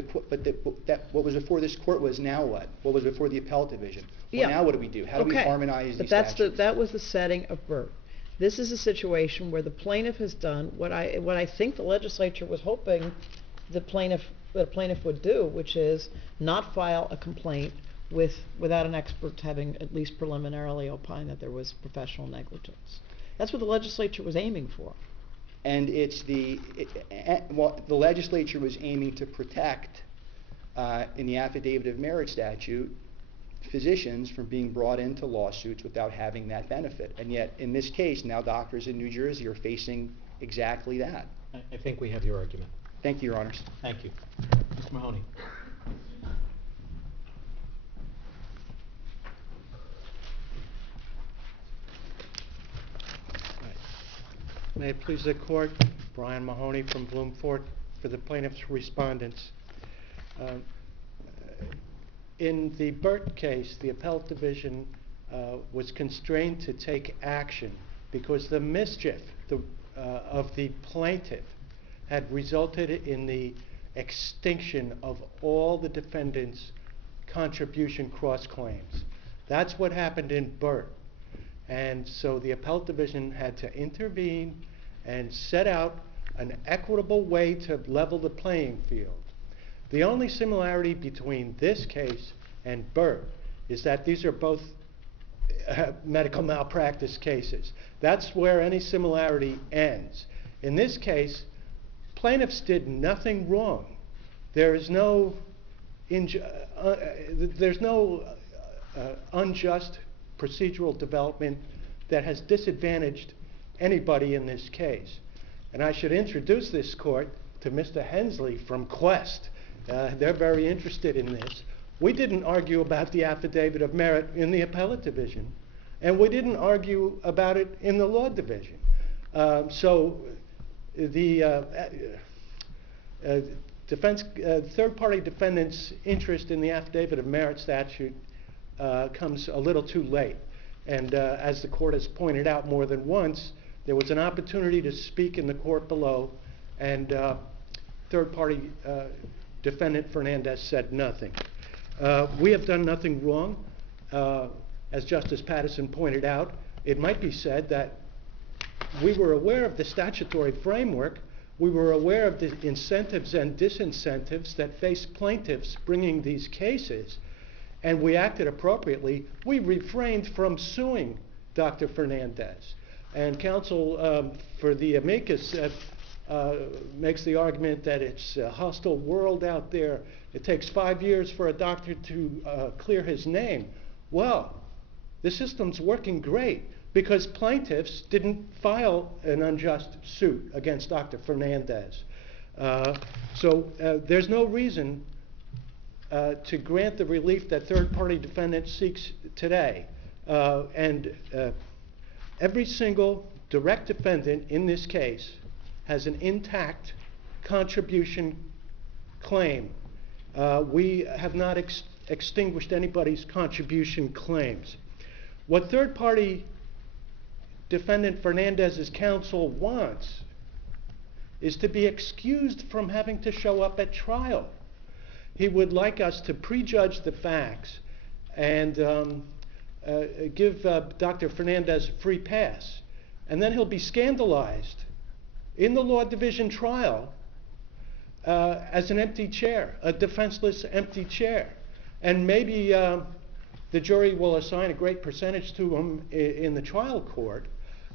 what was before this court was now what? What was before the appellate division? Well, Yeah. now what do we do? How do we Okay. harmonize But these that's statutes? that was the setting of Burt. This is a situation where the plaintiff has done what I think the legislature was hoping the plaintiff would do, which is not file a complaint without an expert having at least preliminarily opined that there was professional negligence. That's what the legislature was aiming for. And it's the legislature was aiming to protect, in the affidavit of merit statute, physicians from being brought into lawsuits without having that benefit. And yet, in this case, now doctors in New Jersey are facing exactly that. I think we have your argument. Thank you, Your Honors. Thank you. Mr. Mahoney. May it please the court, Brian Mahoney from Bloomfort for the plaintiff's respondents. In the Burt case, the appellate division was constrained to take action because the mischief of the plaintiff had resulted in the extinction of all the defendants' contribution cross-claims. That's what happened in Burt. And so the appellate division had to intervene and set out an equitable way to level the playing field. The only similarity between this case and Burt is that these are both medical malpractice cases. That's where any similarity ends. In this case, plaintiffs did nothing wrong. There is no unjust procedural development that has disadvantaged anybody in this case. And I should introduce this court to Mr. Hensley from Quest. They're very interested in this. We didn't argue about the affidavit of merit in the appellate division, and we didn't argue about it in the law division. So the third-party defendant's interest in the affidavit of merit statute comes a little too late. And as the court has pointed out more than once, there was an opportunity to speak in the court below, and third-party defendant Fernandez said nothing. We have done nothing wrong. As Justice Patterson pointed out, it might be said that we were aware of the statutory framework. We were aware of the incentives and disincentives that face plaintiffs bringing these cases, and we acted appropriately. We refrained from suing Dr. Fernandez. And counsel for the Amicus makes the argument that it's a hostile world out there. It takes 5 years for a doctor to clear his name. Well, the system's working great because plaintiffs didn't file an unjust suit against Dr. Fernandez. So there's no reason to grant the relief that third-party defendant seeks today. And every single direct defendant in this case has an intact contribution claim. We have not extinguished anybody's contribution claims. What third-party defendant Fernandez's counsel wants is to be excused from having to show up at trial. He would like us to prejudge the facts and give Dr. Fernandez a free pass. And then he'll be scandalized in the law division trial as an empty chair, a defenseless empty chair. And maybe the jury will assign a great percentage to him in the trial court,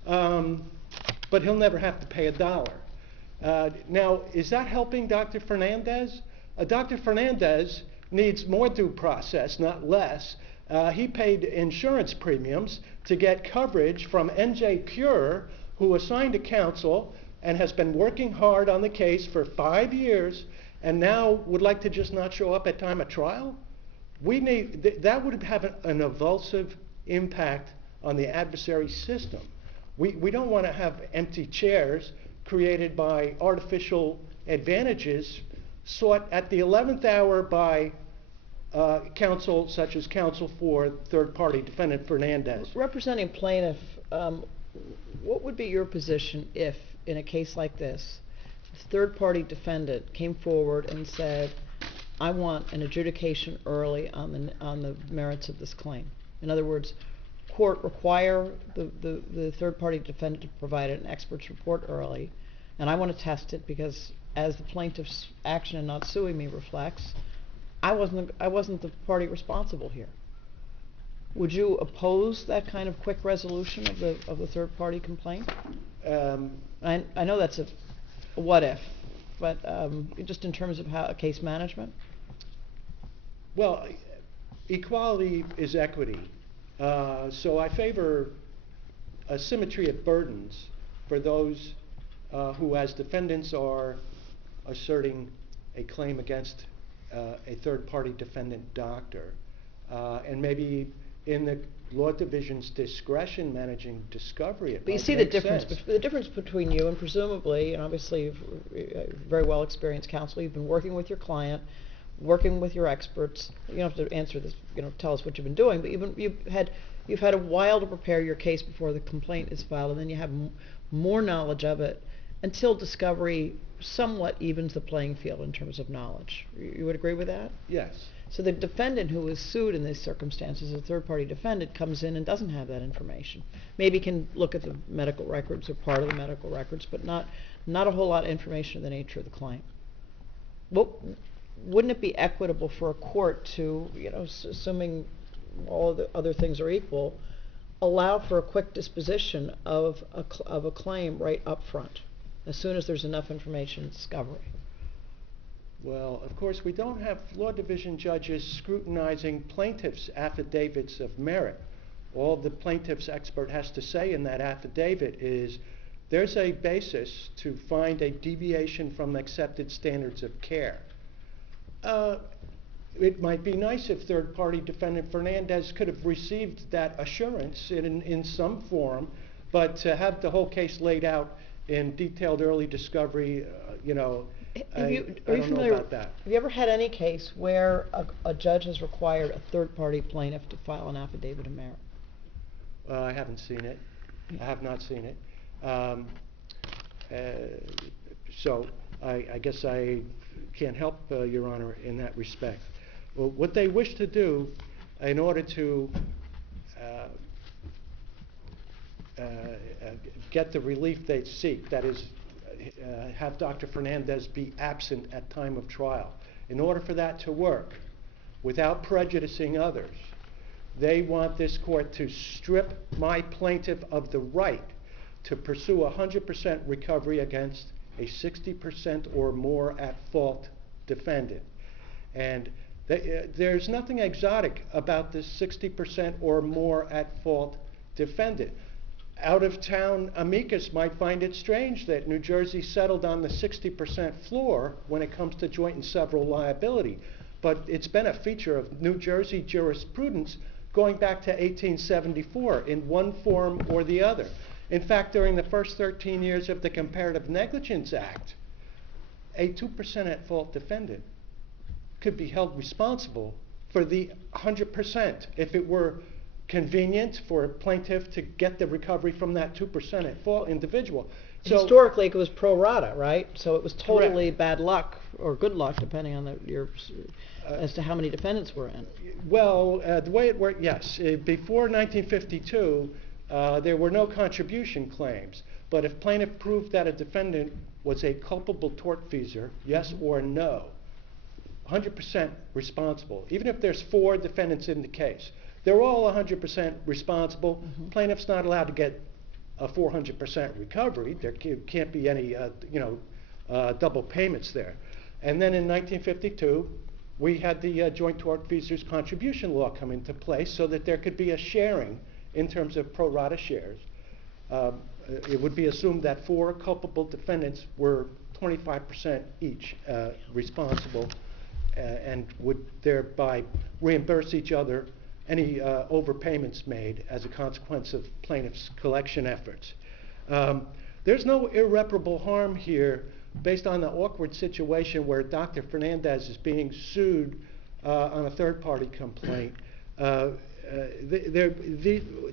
but he'll never have to pay $1. Now, is that helping Dr. Fernandez? Dr. Fernandez needs more due process, not less. He paid insurance premiums to get coverage from NJ Pure, who assigned a counsel and has been working hard on the case for 5 years, and now would like to just not show up at time of trial? That would have an evulsive impact on the adversary system. We don't want to have empty chairs created by artificial advantages sought at the 11th hour by counsel such as counsel for third-party defendant Fernandez. Representing plaintiff, what would be your position if, in a case like this, the third-party defendant came forward and said, I want an adjudication early on the merits of this claim? In other words, court require the third-party defendant to provide an expert's report early, and I want to test it because, as the plaintiff's action in not suing me reflects, I wasn't the party responsible here. Would you oppose that kind of quick resolution of the third-party complaint? I know that's a what if, but just in terms of how case management. Well, equality is equity. So I favor a symmetry of burdens for those who, as defendants, are asserting a claim against a third-party defendant doctor. And maybe in the law division's discretion managing discovery, it But you might see the make difference, sense. the difference between you and presumably, and obviously you're very well experienced counsel, you've been working with your client, working with your experts. You don't have to answer this, tell us what you've been doing, but you've had a while to prepare your case before the complaint is filed, and then you have more knowledge of it until discovery somewhat evens the playing field in terms of knowledge. You would agree with that? Yes. So the defendant who is sued in these circumstances, a third-party defendant, comes in and doesn't have that information. Maybe can look at the medical records or part of the medical records, but not a whole lot of information of the nature of the claim. Wouldn't it be equitable for a court to, assuming all the other things are equal, allow for a quick disposition of a claim right up front, as soon as there's enough information in discovery? Well, of course, we don't have law division judges scrutinizing plaintiffs' affidavits of merit. All the plaintiff's expert has to say in that affidavit is there's a basis to find a deviation from accepted standards of care. It might be nice if third-party defendant Fernandez could have received that assurance in some form, but to have the whole case laid out in detailed early discovery, I don't know about that. Have you ever had any case where a judge has required a third-party plaintiff to file an affidavit of merit? I haven't seen it. I have not seen it. So I guess I can't help Your Honor in that respect. Well, what they wish to do in order to get the relief they seek, that is, have Dr. Fernandez be absent at time of trial. In order for that to work, without prejudicing others, they want this court to strip my plaintiff of the right to pursue 100% recovery against a 60% or more at fault defendant. And there's nothing exotic about this 60% or more at fault defendant. Out-of-town Amicus might find it strange that New Jersey settled on the 60% floor when it comes to joint and several liability. But it's been a feature of New Jersey jurisprudence going back to 1874 in one form or the other. In fact, during the first 13 years of the Comparative Negligence Act, a 2% at fault defendant could be held responsible for the 100% if it were convenient for a plaintiff to get the recovery from that 2% at fault individual. So historically, it was pro rata, right? So it was totally Correct. bad luck or good luck, depending on as to how many defendants were in. Well, the way it worked, yes. Before 1952, there were no contribution claims. But if plaintiff proved that a defendant was a culpable tortfeasor, yes or no, 100% responsible. Even if there's 4 defendants in the case, they're all 100% responsible. Plaintiff's not allowed to get a 400% recovery. There can't be any, double payments there. And then in 1952, we had the Joint Tortfeasors Contribution Law come into place so that there could be a sharing in terms of pro rata shares. It would be assumed that 4 culpable defendants were 25% each responsible and would thereby reimburse each other any overpayments made as a consequence of plaintiffs' collection efforts. There's no irreparable harm here based on the awkward situation where Dr. Fernandez is being sued on a third-party complaint. The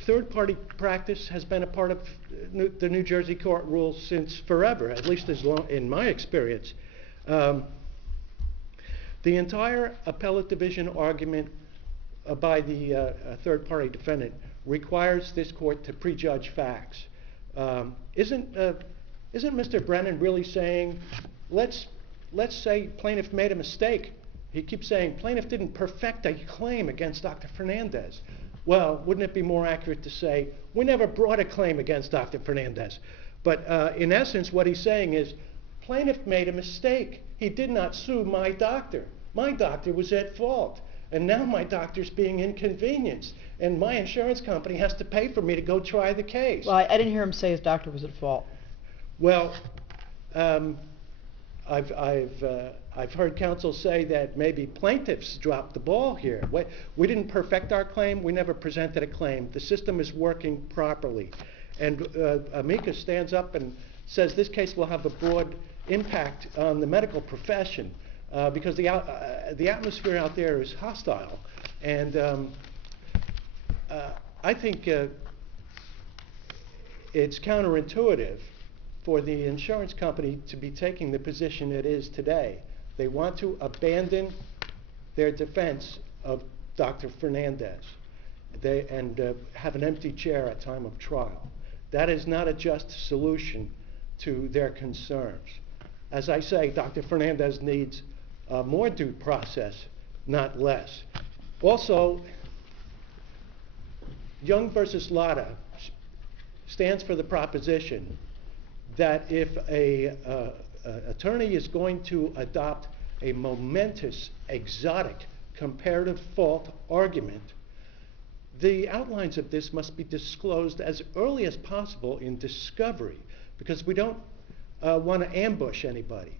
third-party practice has been a part of the New Jersey court rules since forever, at least as long in my experience. The entire appellate division argument by the third-party defendant requires this court to prejudge facts. Isn't Mr. Brennan really saying, let's say plaintiff made a mistake? He keeps saying plaintiff didn't perfect a claim against Dr. Fernandez. Well, wouldn't it be more accurate to say we never brought a claim against Dr. Fernandez? But in essence, what he's saying is plaintiff made a mistake. He did not sue my doctor. My doctor was at fault. And now my doctor's being inconvenienced. And my insurance company has to pay for me to go try the case. Well, I didn't hear him say his doctor was at fault. Well, I've heard counsel say that maybe plaintiffs dropped the ball here. We didn't perfect our claim. We never presented a claim. The system is working properly. And Amicus stands up and says this case will have a broad impact on the medical profession because the atmosphere out there is hostile. And I think it's counterintuitive for the insurance company to be taking the position it is today. They want to abandon their defense of Dr. Fernandez and have an empty chair at time of trial. That is not a just solution to their concerns. As I say, Dr. Fernandez needs more due process, not less. Also, Young versus Lotta stands for the proposition that if a attorney is going to adopt a momentous, exotic, comparative fault argument, the outlines of this must be disclosed as early as possible in discovery because we don't want to ambush anybody.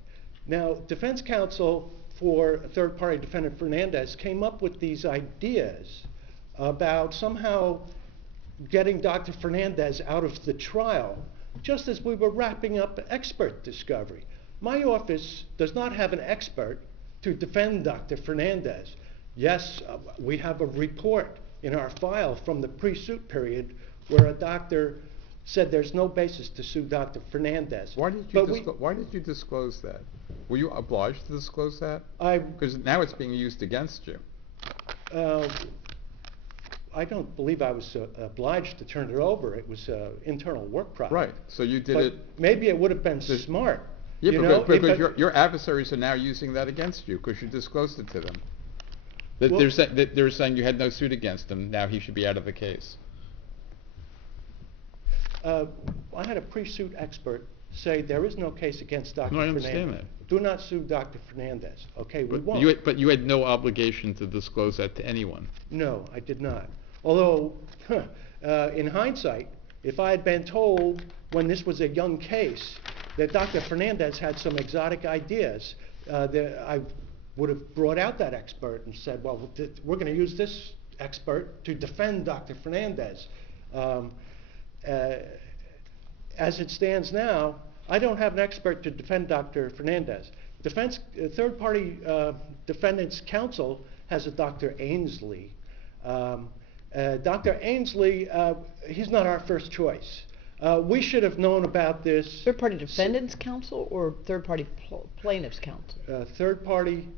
Now, defense counsel for third-party defendant Fernandez came up with these ideas about somehow getting Dr. Fernandez out of the trial just as we were wrapping up expert discovery. My office does not have an expert to defend Dr. Fernandez. Yes, we have a report in our file from the pre-suit period where a doctor said there's no basis to sue Dr. Fernandez. Why did you disclose that? Were you obliged to disclose that? Because now it's being used against you. I don't believe I was obliged to turn it over. It was internal work product. Right. So you did it. Maybe it would have been smart. Yeah, because your adversaries are now using that against you because you disclosed it to them. They're saying you had no suit against him. Now he should be out of the case. I had a pre-suit expert say there is no case against Dr. Fernandez. No, I understand that. Do not sue Dr. Fernandez. Okay, we won't. But you had no obligation to disclose that to anyone. No, I did not. Although, in hindsight, if I had been told when this was a young case that Dr. Fernandez had some exotic ideas, I would have brought out that expert and said, well, we're going to use this expert to defend Dr. Fernandez. As it stands now, I don't have an expert to defend Dr. Fernandez. Third-party defendants counsel has a Dr. Ainsley. Dr. Ainsley, he's not our first choice. We should have known about this. Third-party defendants counsel or third-party plaintiffs counsel? Third-party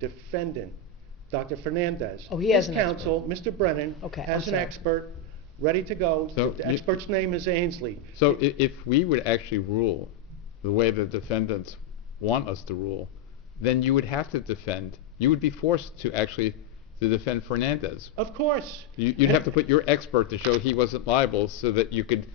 defendant, Dr. Fernandez. Oh, he has His an counsel, Mr. Brennan, has an expert ready to go. So the expert's name is Ainsley. So if we would actually rule the way the defendants want us to rule, then you would have to defend. You would be forced to actually defend Fernandez. Of course. You'd have to put your expert to show he wasn't liable so that you could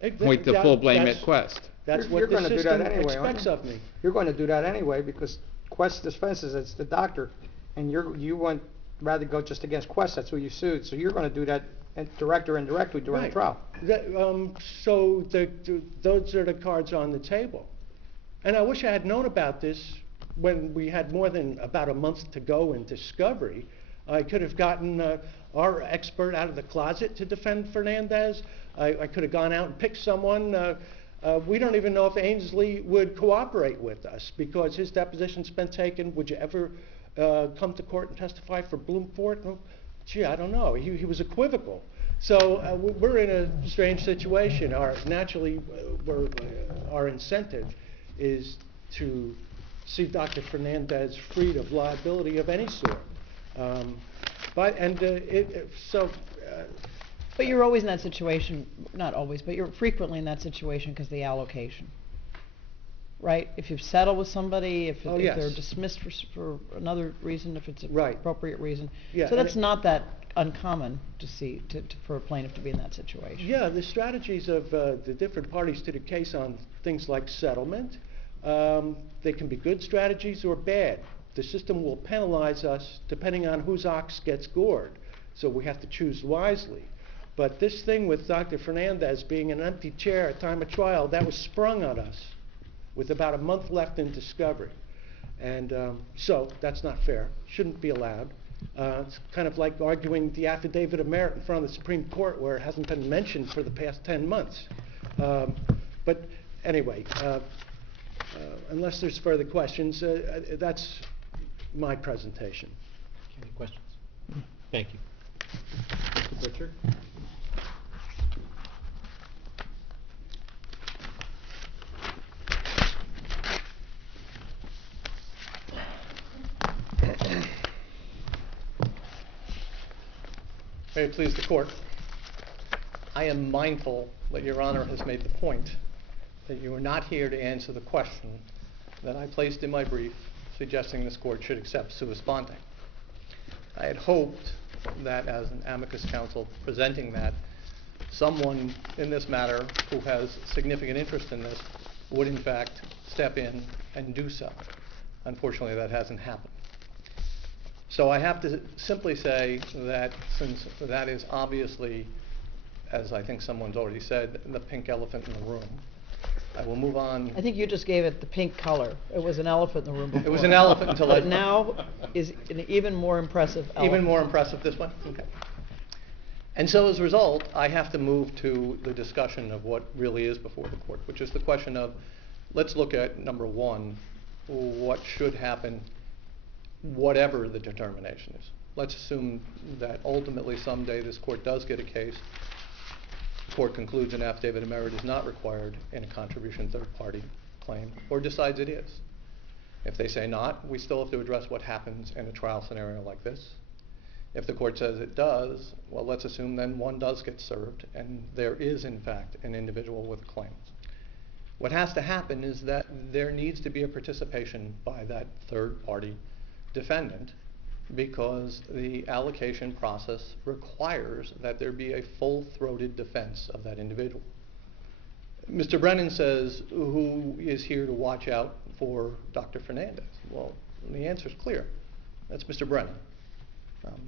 point the full blame at That's- Quest. That's You're what the gonna do that system anyway, aren't expects you? of me. You're going to do that anyway because Quest defenses, it's the doctor, and you want rather go just against Quest, that's who you sued, so you're going to do that direct or indirectly during the Right. trial. So those are the cards on the table. And I wish I had known about this when we had more than about a month to go in discovery. I could have gotten our expert out of the closet to defend Fernandez. I could have gone out and picked someone. We don't even know if Ainsley would cooperate with us because his deposition's been taken. Would you ever come to court and testify for Bloomfort? Well, gee, I don't know. He was equivocal. So we're in a strange situation. Naturally, our incentive is to see Dr. Fernandez freed of liability of any sort. But you're always in that situation, not always, but you're frequently in that situation because the allocation, right? If you've settled with somebody, if Yes. they're dismissed for another reason, if it's an Right. appropriate reason. Yeah, So and that's it- not that uncommon to see, for a plaintiff to be in that situation. Yeah, the strategies of the different parties to the case on things like settlement, they can be good strategies or bad. The system will penalize us depending on whose ox gets gored, so we have to choose wisely. But this thing with Dr. Fernandez being an empty chair at time of trial, that was sprung on us with about a month left in discovery. And so that's not fair, shouldn't be allowed. It's kind of like arguing the affidavit of merit in front of the Supreme Court where it hasn't been mentioned for the past 10 months. But anyway, unless there's further questions, that's my presentation. Any questions? Thank you. Mr. Butcher? May it please the court. I am mindful that Your Honor has made the point that you are not here to answer the question that I placed in my brief suggesting this court should accept sua sponte. I had hoped that as an amicus counsel presenting that, someone in this matter who has significant interest in this would in fact step in and do so. Unfortunately, that hasn't happened. So I have to simply say that since that is obviously, as I think someone's already said, the pink elephant in the room, I will move on. I think you just gave it the pink color. It was an elephant in the room before. It was an elephant until I... But now is an even more impressive elephant. Even more impressive, this one? Okay. And so as a result, I have to move to the discussion of what really is before the court, which is the question of, let's look at number one, what should happen, whatever the determination is. Let's assume that ultimately someday this court does get a case, the court concludes an affidavit of merit is not required in a contribution third-party claim, or decides it is. If they say not, we still have to address what happens in a trial scenario like this. If the court says it does, well, let's assume then one does get served, and there is, in fact, an individual with a claim. What has to happen is that there needs to be a participation by that third-party defendant because the allocation process requires that there be a full-throated defense of that individual. Mr. Brennan says, who is here to watch out for Dr. Fernandez? Well, the answer is clear. That's Mr. Brennan.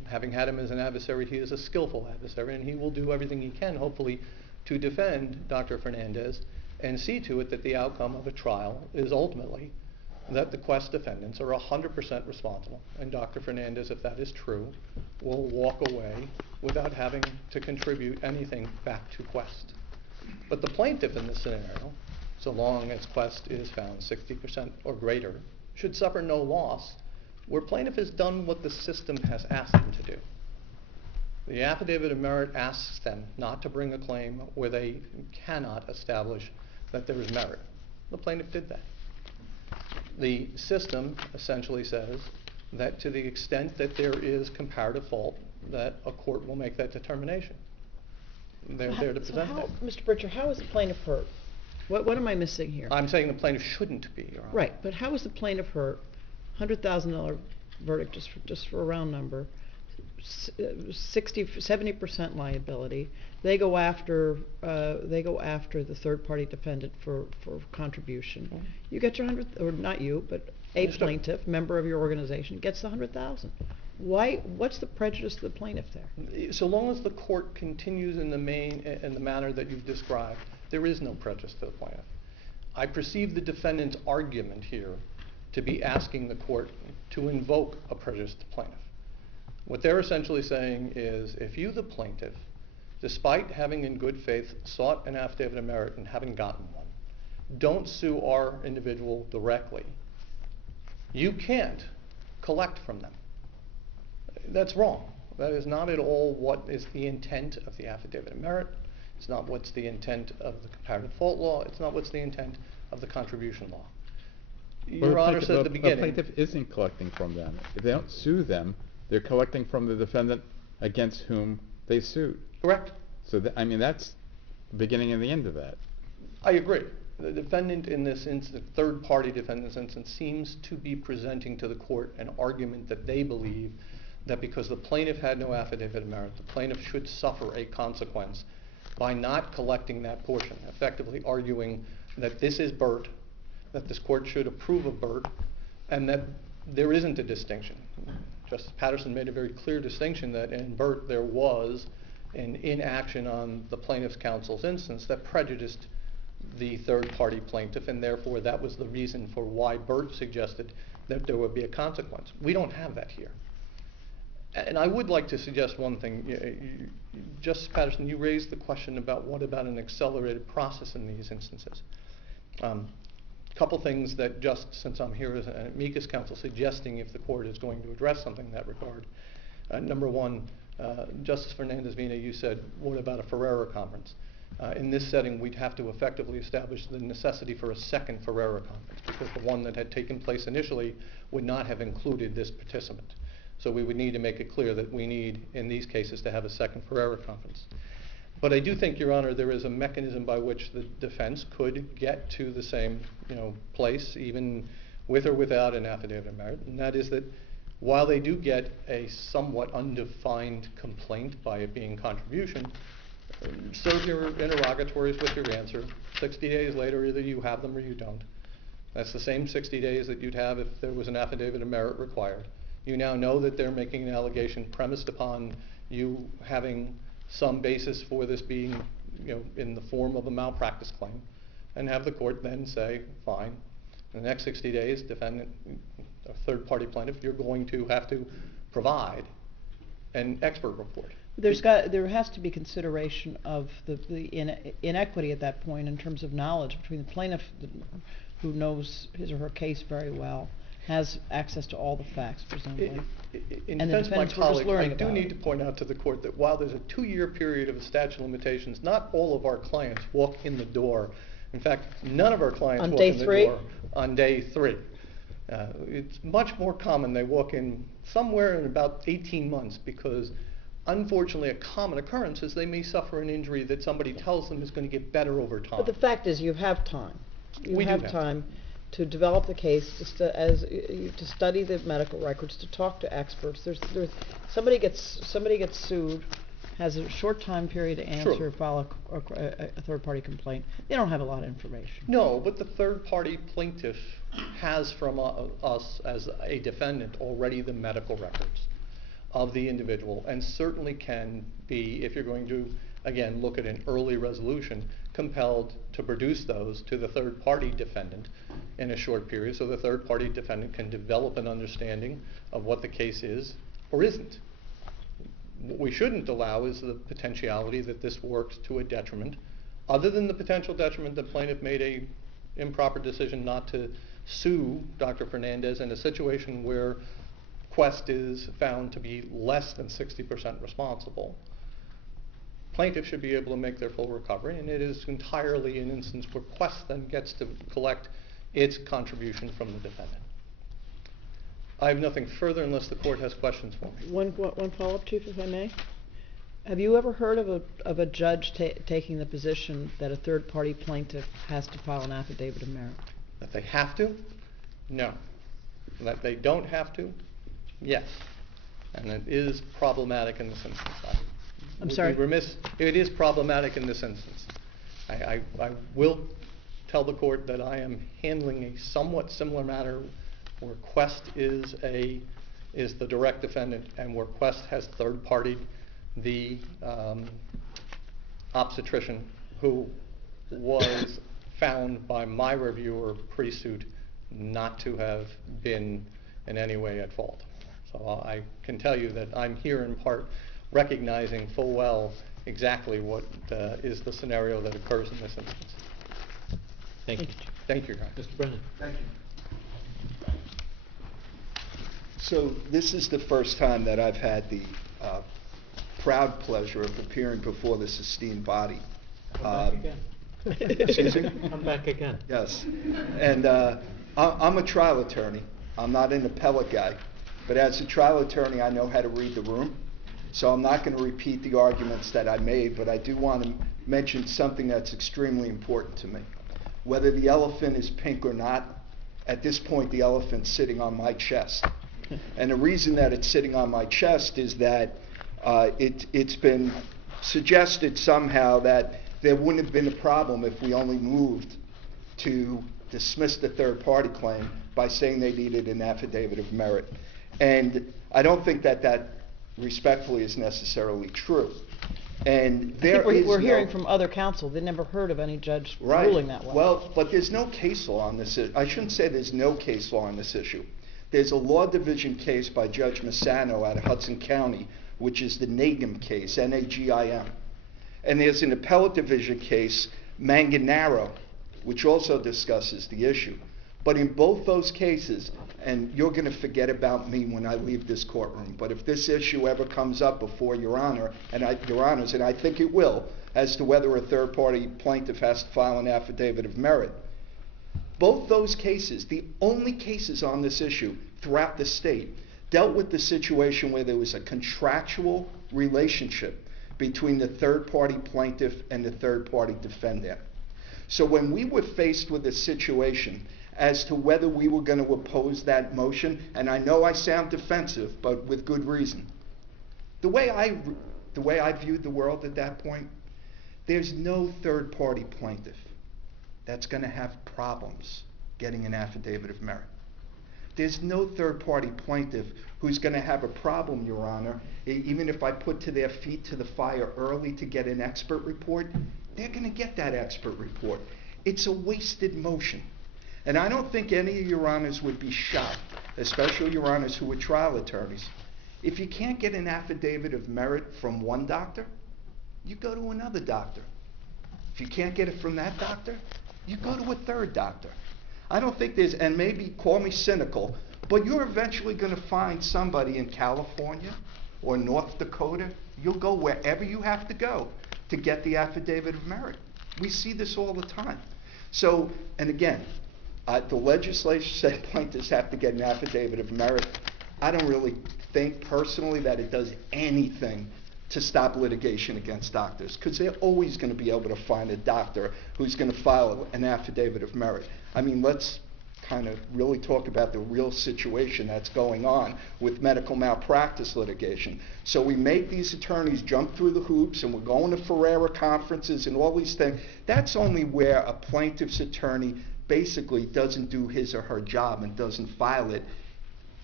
Having had him as an adversary, he is a skillful adversary, and he will do everything he can, hopefully, to defend Dr. Fernandez and see to it that the outcome of a trial is ultimately that the Quest defendants are 100% responsible, and Dr. Fernandez, if that is true, will walk away without having to contribute anything back to Quest. But the plaintiff in this scenario, so long as Quest is found 60% or greater, should suffer no loss where plaintiff has done what the system has asked them to do. The affidavit of merit asks them not to bring a claim where they cannot establish that there is merit. The plaintiff did that. The system essentially says that to the extent that there is comparative fault, that a court will make that determination. They're there to present that. Mr. Butcher, how is the plaintiff hurt? What am I missing here? I'm saying the plaintiff shouldn't be, Your Honor. Right, but how is the plaintiff hurt? $100,000 verdict, just for a round number. 70% liability. They go after the third-party defendant for contribution. Mhm. You get your 100, or not you, but a Understood. plaintiff, member of your organization, gets the 100,000. Why? What's the prejudice to the plaintiff there? So long as the court continues in the manner that you've described, there is no prejudice to the plaintiff. I perceive the defendant's argument here to be asking the court to invoke a prejudice to the plaintiff. What they're essentially saying is, if you, the plaintiff, despite having in good faith sought an affidavit of merit and having gotten one, don't sue our individual directly, you can't collect from them. That's wrong. That is not at all what is the intent of the affidavit of merit. It's not what's the intent of the comparative fault law. It's not what's the intent of the contribution law. Your Honor said at the beginning. The plaintiff isn't collecting from them. If they don't sue them, they're collecting from the defendant against whom they sued. Correct. So, I mean, that's the beginning and the end of that. I agree. The defendant in this instance, third-party defendant in this instance, seems to be presenting to the court an argument that they believe that because the plaintiff had no affidavit of merit, the plaintiff should suffer a consequence by not collecting that portion, effectively arguing that this is Burt, that this court should approve of Burt, and that there isn't a distinction. Justice Patterson made a very clear distinction that in Burt there was an inaction on the plaintiff's counsel's instance that prejudiced the third-party plaintiff, and therefore that was the reason for why Burt suggested that there would be a consequence. We don't have that here. And I would like to suggest one thing. Justice Patterson, you raised the question about what about an accelerated process in these instances. Couple things that, just since I'm here as an amicus counsel, suggesting if the court is going to address something in that regard. Number one, Justice Fernandez-Vina, you said, what about a Ferrera conference? In this setting, we'd have to effectively establish the necessity for a second Ferrera conference because the one that had taken place initially would not have included this participant. So we would need to make it clear that we need, in these cases, to have a second Ferrera conference. But I do think, Your Honor, there is a mechanism by which the defense could get to the same, place, even with or without an affidavit of merit, and that is that while they do get a somewhat undefined complaint by it being contribution, serve your interrogatories with your answer. 60 days later, either you have them or you don't. That's the same 60 days that you'd have if there was an affidavit of merit required. You now know that they're making an allegation premised upon you having some basis for this being, in the form of a malpractice claim, and have the court then say, fine, in the next 60 days, defendant, a third-party plaintiff, you're going to have to provide an expert report. There has to be consideration of the inequity at that point in terms of knowledge between the plaintiff who knows his or her case very well, has access to all the facts, presumably. In and the defense of my defendants were just colleague, I learning do about need it. to point out to the court that while there's a 2-year period of a statute of limitations, not all of our clients walk in the door. In fact, none of our clients On walk day in the 3? door on day 3. It's much more common they walk in somewhere in about 18 months because unfortunately a common occurrence is they may suffer an injury that somebody tells them is going to get better over time. But the fact is, you have time. We do have time to develop the case, to study the medical records, to talk to experts. Somebody gets sued, has a short time period to answer, Sure. file a third-party complaint. They don't have a lot of information. No, but the third-party plaintiff has from us as a defendant already the medical records of the individual, and certainly can be, if you're going to, again, look at an early resolution, compelled to produce those to the third-party defendant in a short period so the third-party defendant can develop an understanding of what the case is or isn't. What we shouldn't allow is the potentiality that this works to a detriment, other than the potential detriment that plaintiff made a improper decision not to sue Dr. Fernandez in a situation where Quest is found to be less than 60% responsible. Plaintiff should be able to make their full recovery, and it is entirely an instance where Quest then gets to collect its contribution from the defendant. I have nothing further unless the court has questions for me. One follow-up, Chief, if I may. Have you ever heard of a judge taking the position that a third-party plaintiff has to file an affidavit of merit? That they have to? No. That they don't have to? Yes. And it is problematic in this instance. I'm would sorry? be remiss, it is problematic in this instance. I will tell the court that I am handling a somewhat similar matter where Quest is the direct defendant and where Quest has third-partied the obstetrician who was found by my reviewer pre-suit not to have been in any way at fault. So I can tell you that I'm here in part recognizing full well exactly what is the scenario that occurs in this instance. Thank you. Thank you, Your Honor. Mr. Brennan. Thank you. So this is the first time that I've had the proud pleasure of appearing before this esteemed body. Come back again. Excuse me? Come back again. Yes. And I'm a trial attorney. I'm not an appellate guy. But as a trial attorney, I know how to read the room. So I'm not going to repeat the arguments that I made, but I do want to mention something that's extremely important to me. Whether the elephant is pink or not, at this point the elephant's sitting on my chest. And the reason that it's sitting on my chest is that it's been suggested somehow that there wouldn't have been a problem if we only moved to dismiss the third-party claim by saying they needed an affidavit of merit. And I don't think that respectfully is necessarily true. And I think we're hearing from other counsel. They never heard of any judge ruling that way. Well, but there's no case law on this. I shouldn't say there's no case law on this issue. There's a law division case by Judge Massano out of Hudson County, which is the Nagim case, N-A-G-I-M. And there's an appellate division case, Manganaro, which also discusses the issue. But in both those cases, and you're going to forget about me when I leave this courtroom, but if this issue ever comes up before Your Honor, Your Honors, and I think it will, as to whether a third-party plaintiff has to file an affidavit of merit, both those cases, the only cases on this issue throughout the state, dealt with the situation where there was a contractual relationship between the third-party plaintiff and the third-party defendant. So when we were faced with a situation as to whether we were going to oppose that motion, and I know I sound defensive, but with good reason. The way I viewed the world at that point, there's no third-party plaintiff that's going to have problems getting an affidavit of merit. There's no third-party plaintiff who's going to have a problem, Your Honor, even if I put to their feet to the fire early to get an expert report, they're going to get that expert report. It's a wasted motion. And I don't think any of Your Honors would be shocked, especially Your Honors who are trial attorneys. If you can't get an affidavit of merit from one doctor, you go to another doctor. If you can't get it from that doctor, you go to a third doctor. I don't think there's, and maybe call me cynical, but you're eventually going to find somebody in California or North Dakota. You'll go wherever you have to go to get the affidavit of merit. We see this all the time. So, and again, the legislation said plaintiffs have to get an affidavit of merit. I don't really think personally that it does anything to stop litigation against doctors, because they're always going to be able to find a doctor who's going to file an affidavit of merit. I mean, let's kind of really talk about the real situation that's going on with medical malpractice litigation. So we make these attorneys jump through the hoops, and we're going to Ferreira conferences and all these things. That's only where a plaintiff's attorney basically doesn't do his or her job and doesn't file it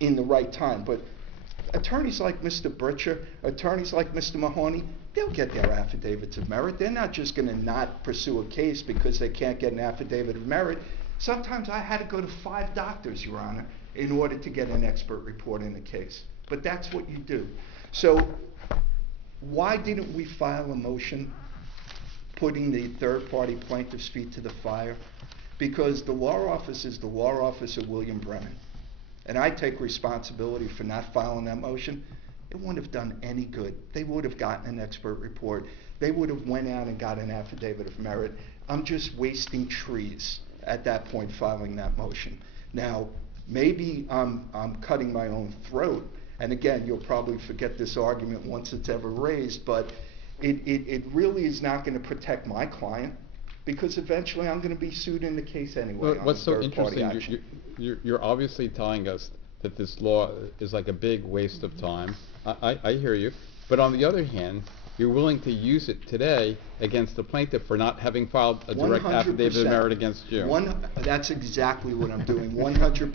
in the right time. But attorneys like Mr. Butcher, attorneys like Mr. Mahoney, they'll get their affidavits of merit. They're not just going to not pursue a case because they can't get an affidavit of merit. Sometimes I had to go to 5 doctors, Your Honor, in order to get an expert report in a case. But that's what you do. So why didn't we file a motion putting the third-party plaintiff's feet to the fire? Because the law office is the law office of William Brennan. And I take responsibility for not filing that motion. It wouldn't have done any good. They would have gotten an expert report. They would have went out and got an affidavit of merit. I'm just wasting trees at that point filing that motion. Now, maybe I'm cutting my own throat. And again, you'll probably forget this argument once it's ever raised, but it really is not going to protect my client, because eventually I'm going to be sued in the case anyway. What's so third-party interesting, action. you're obviously telling us that this law is like a big waste of time. I hear you. But on the other hand, you're willing to use it today against the plaintiff for not having filed a direct affidavit of 100%. merit against you. That's exactly what I'm doing, 100%.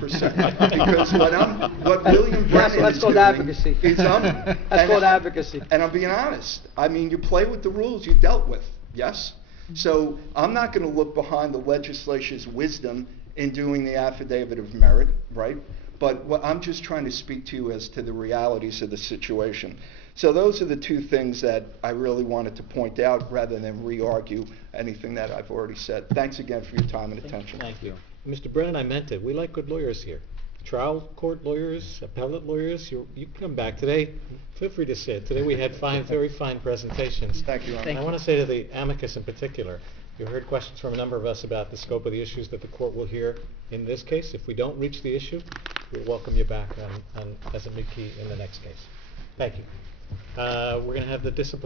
Because what William Brennan That's is called doing advocacy. is That's called advocacy. And I'm being honest. I mean, you play with the rules you dealt with, yes? So I'm not going to look behind the legislature's wisdom in doing the affidavit of merit, right? But I'm just trying to speak to you as to the realities of the situation. So those are the two things that I really wanted to point out rather than re-argue anything that I've already said. Thanks again for your time and attention. Thank you. Mr. Brennan, I meant it. We like good lawyers here. Trial court lawyers, appellate lawyers, you can come back. Today, feel free to sit. Today we had very fine presentations. Thank you, Your Honor. And I want to say to the amicus in particular, you heard questions from a number of us about the scope of the issues that the court will hear in this case. If we don't reach the issue, we'll welcome you back as amici in the next case. Thank you. We're going to have the discipline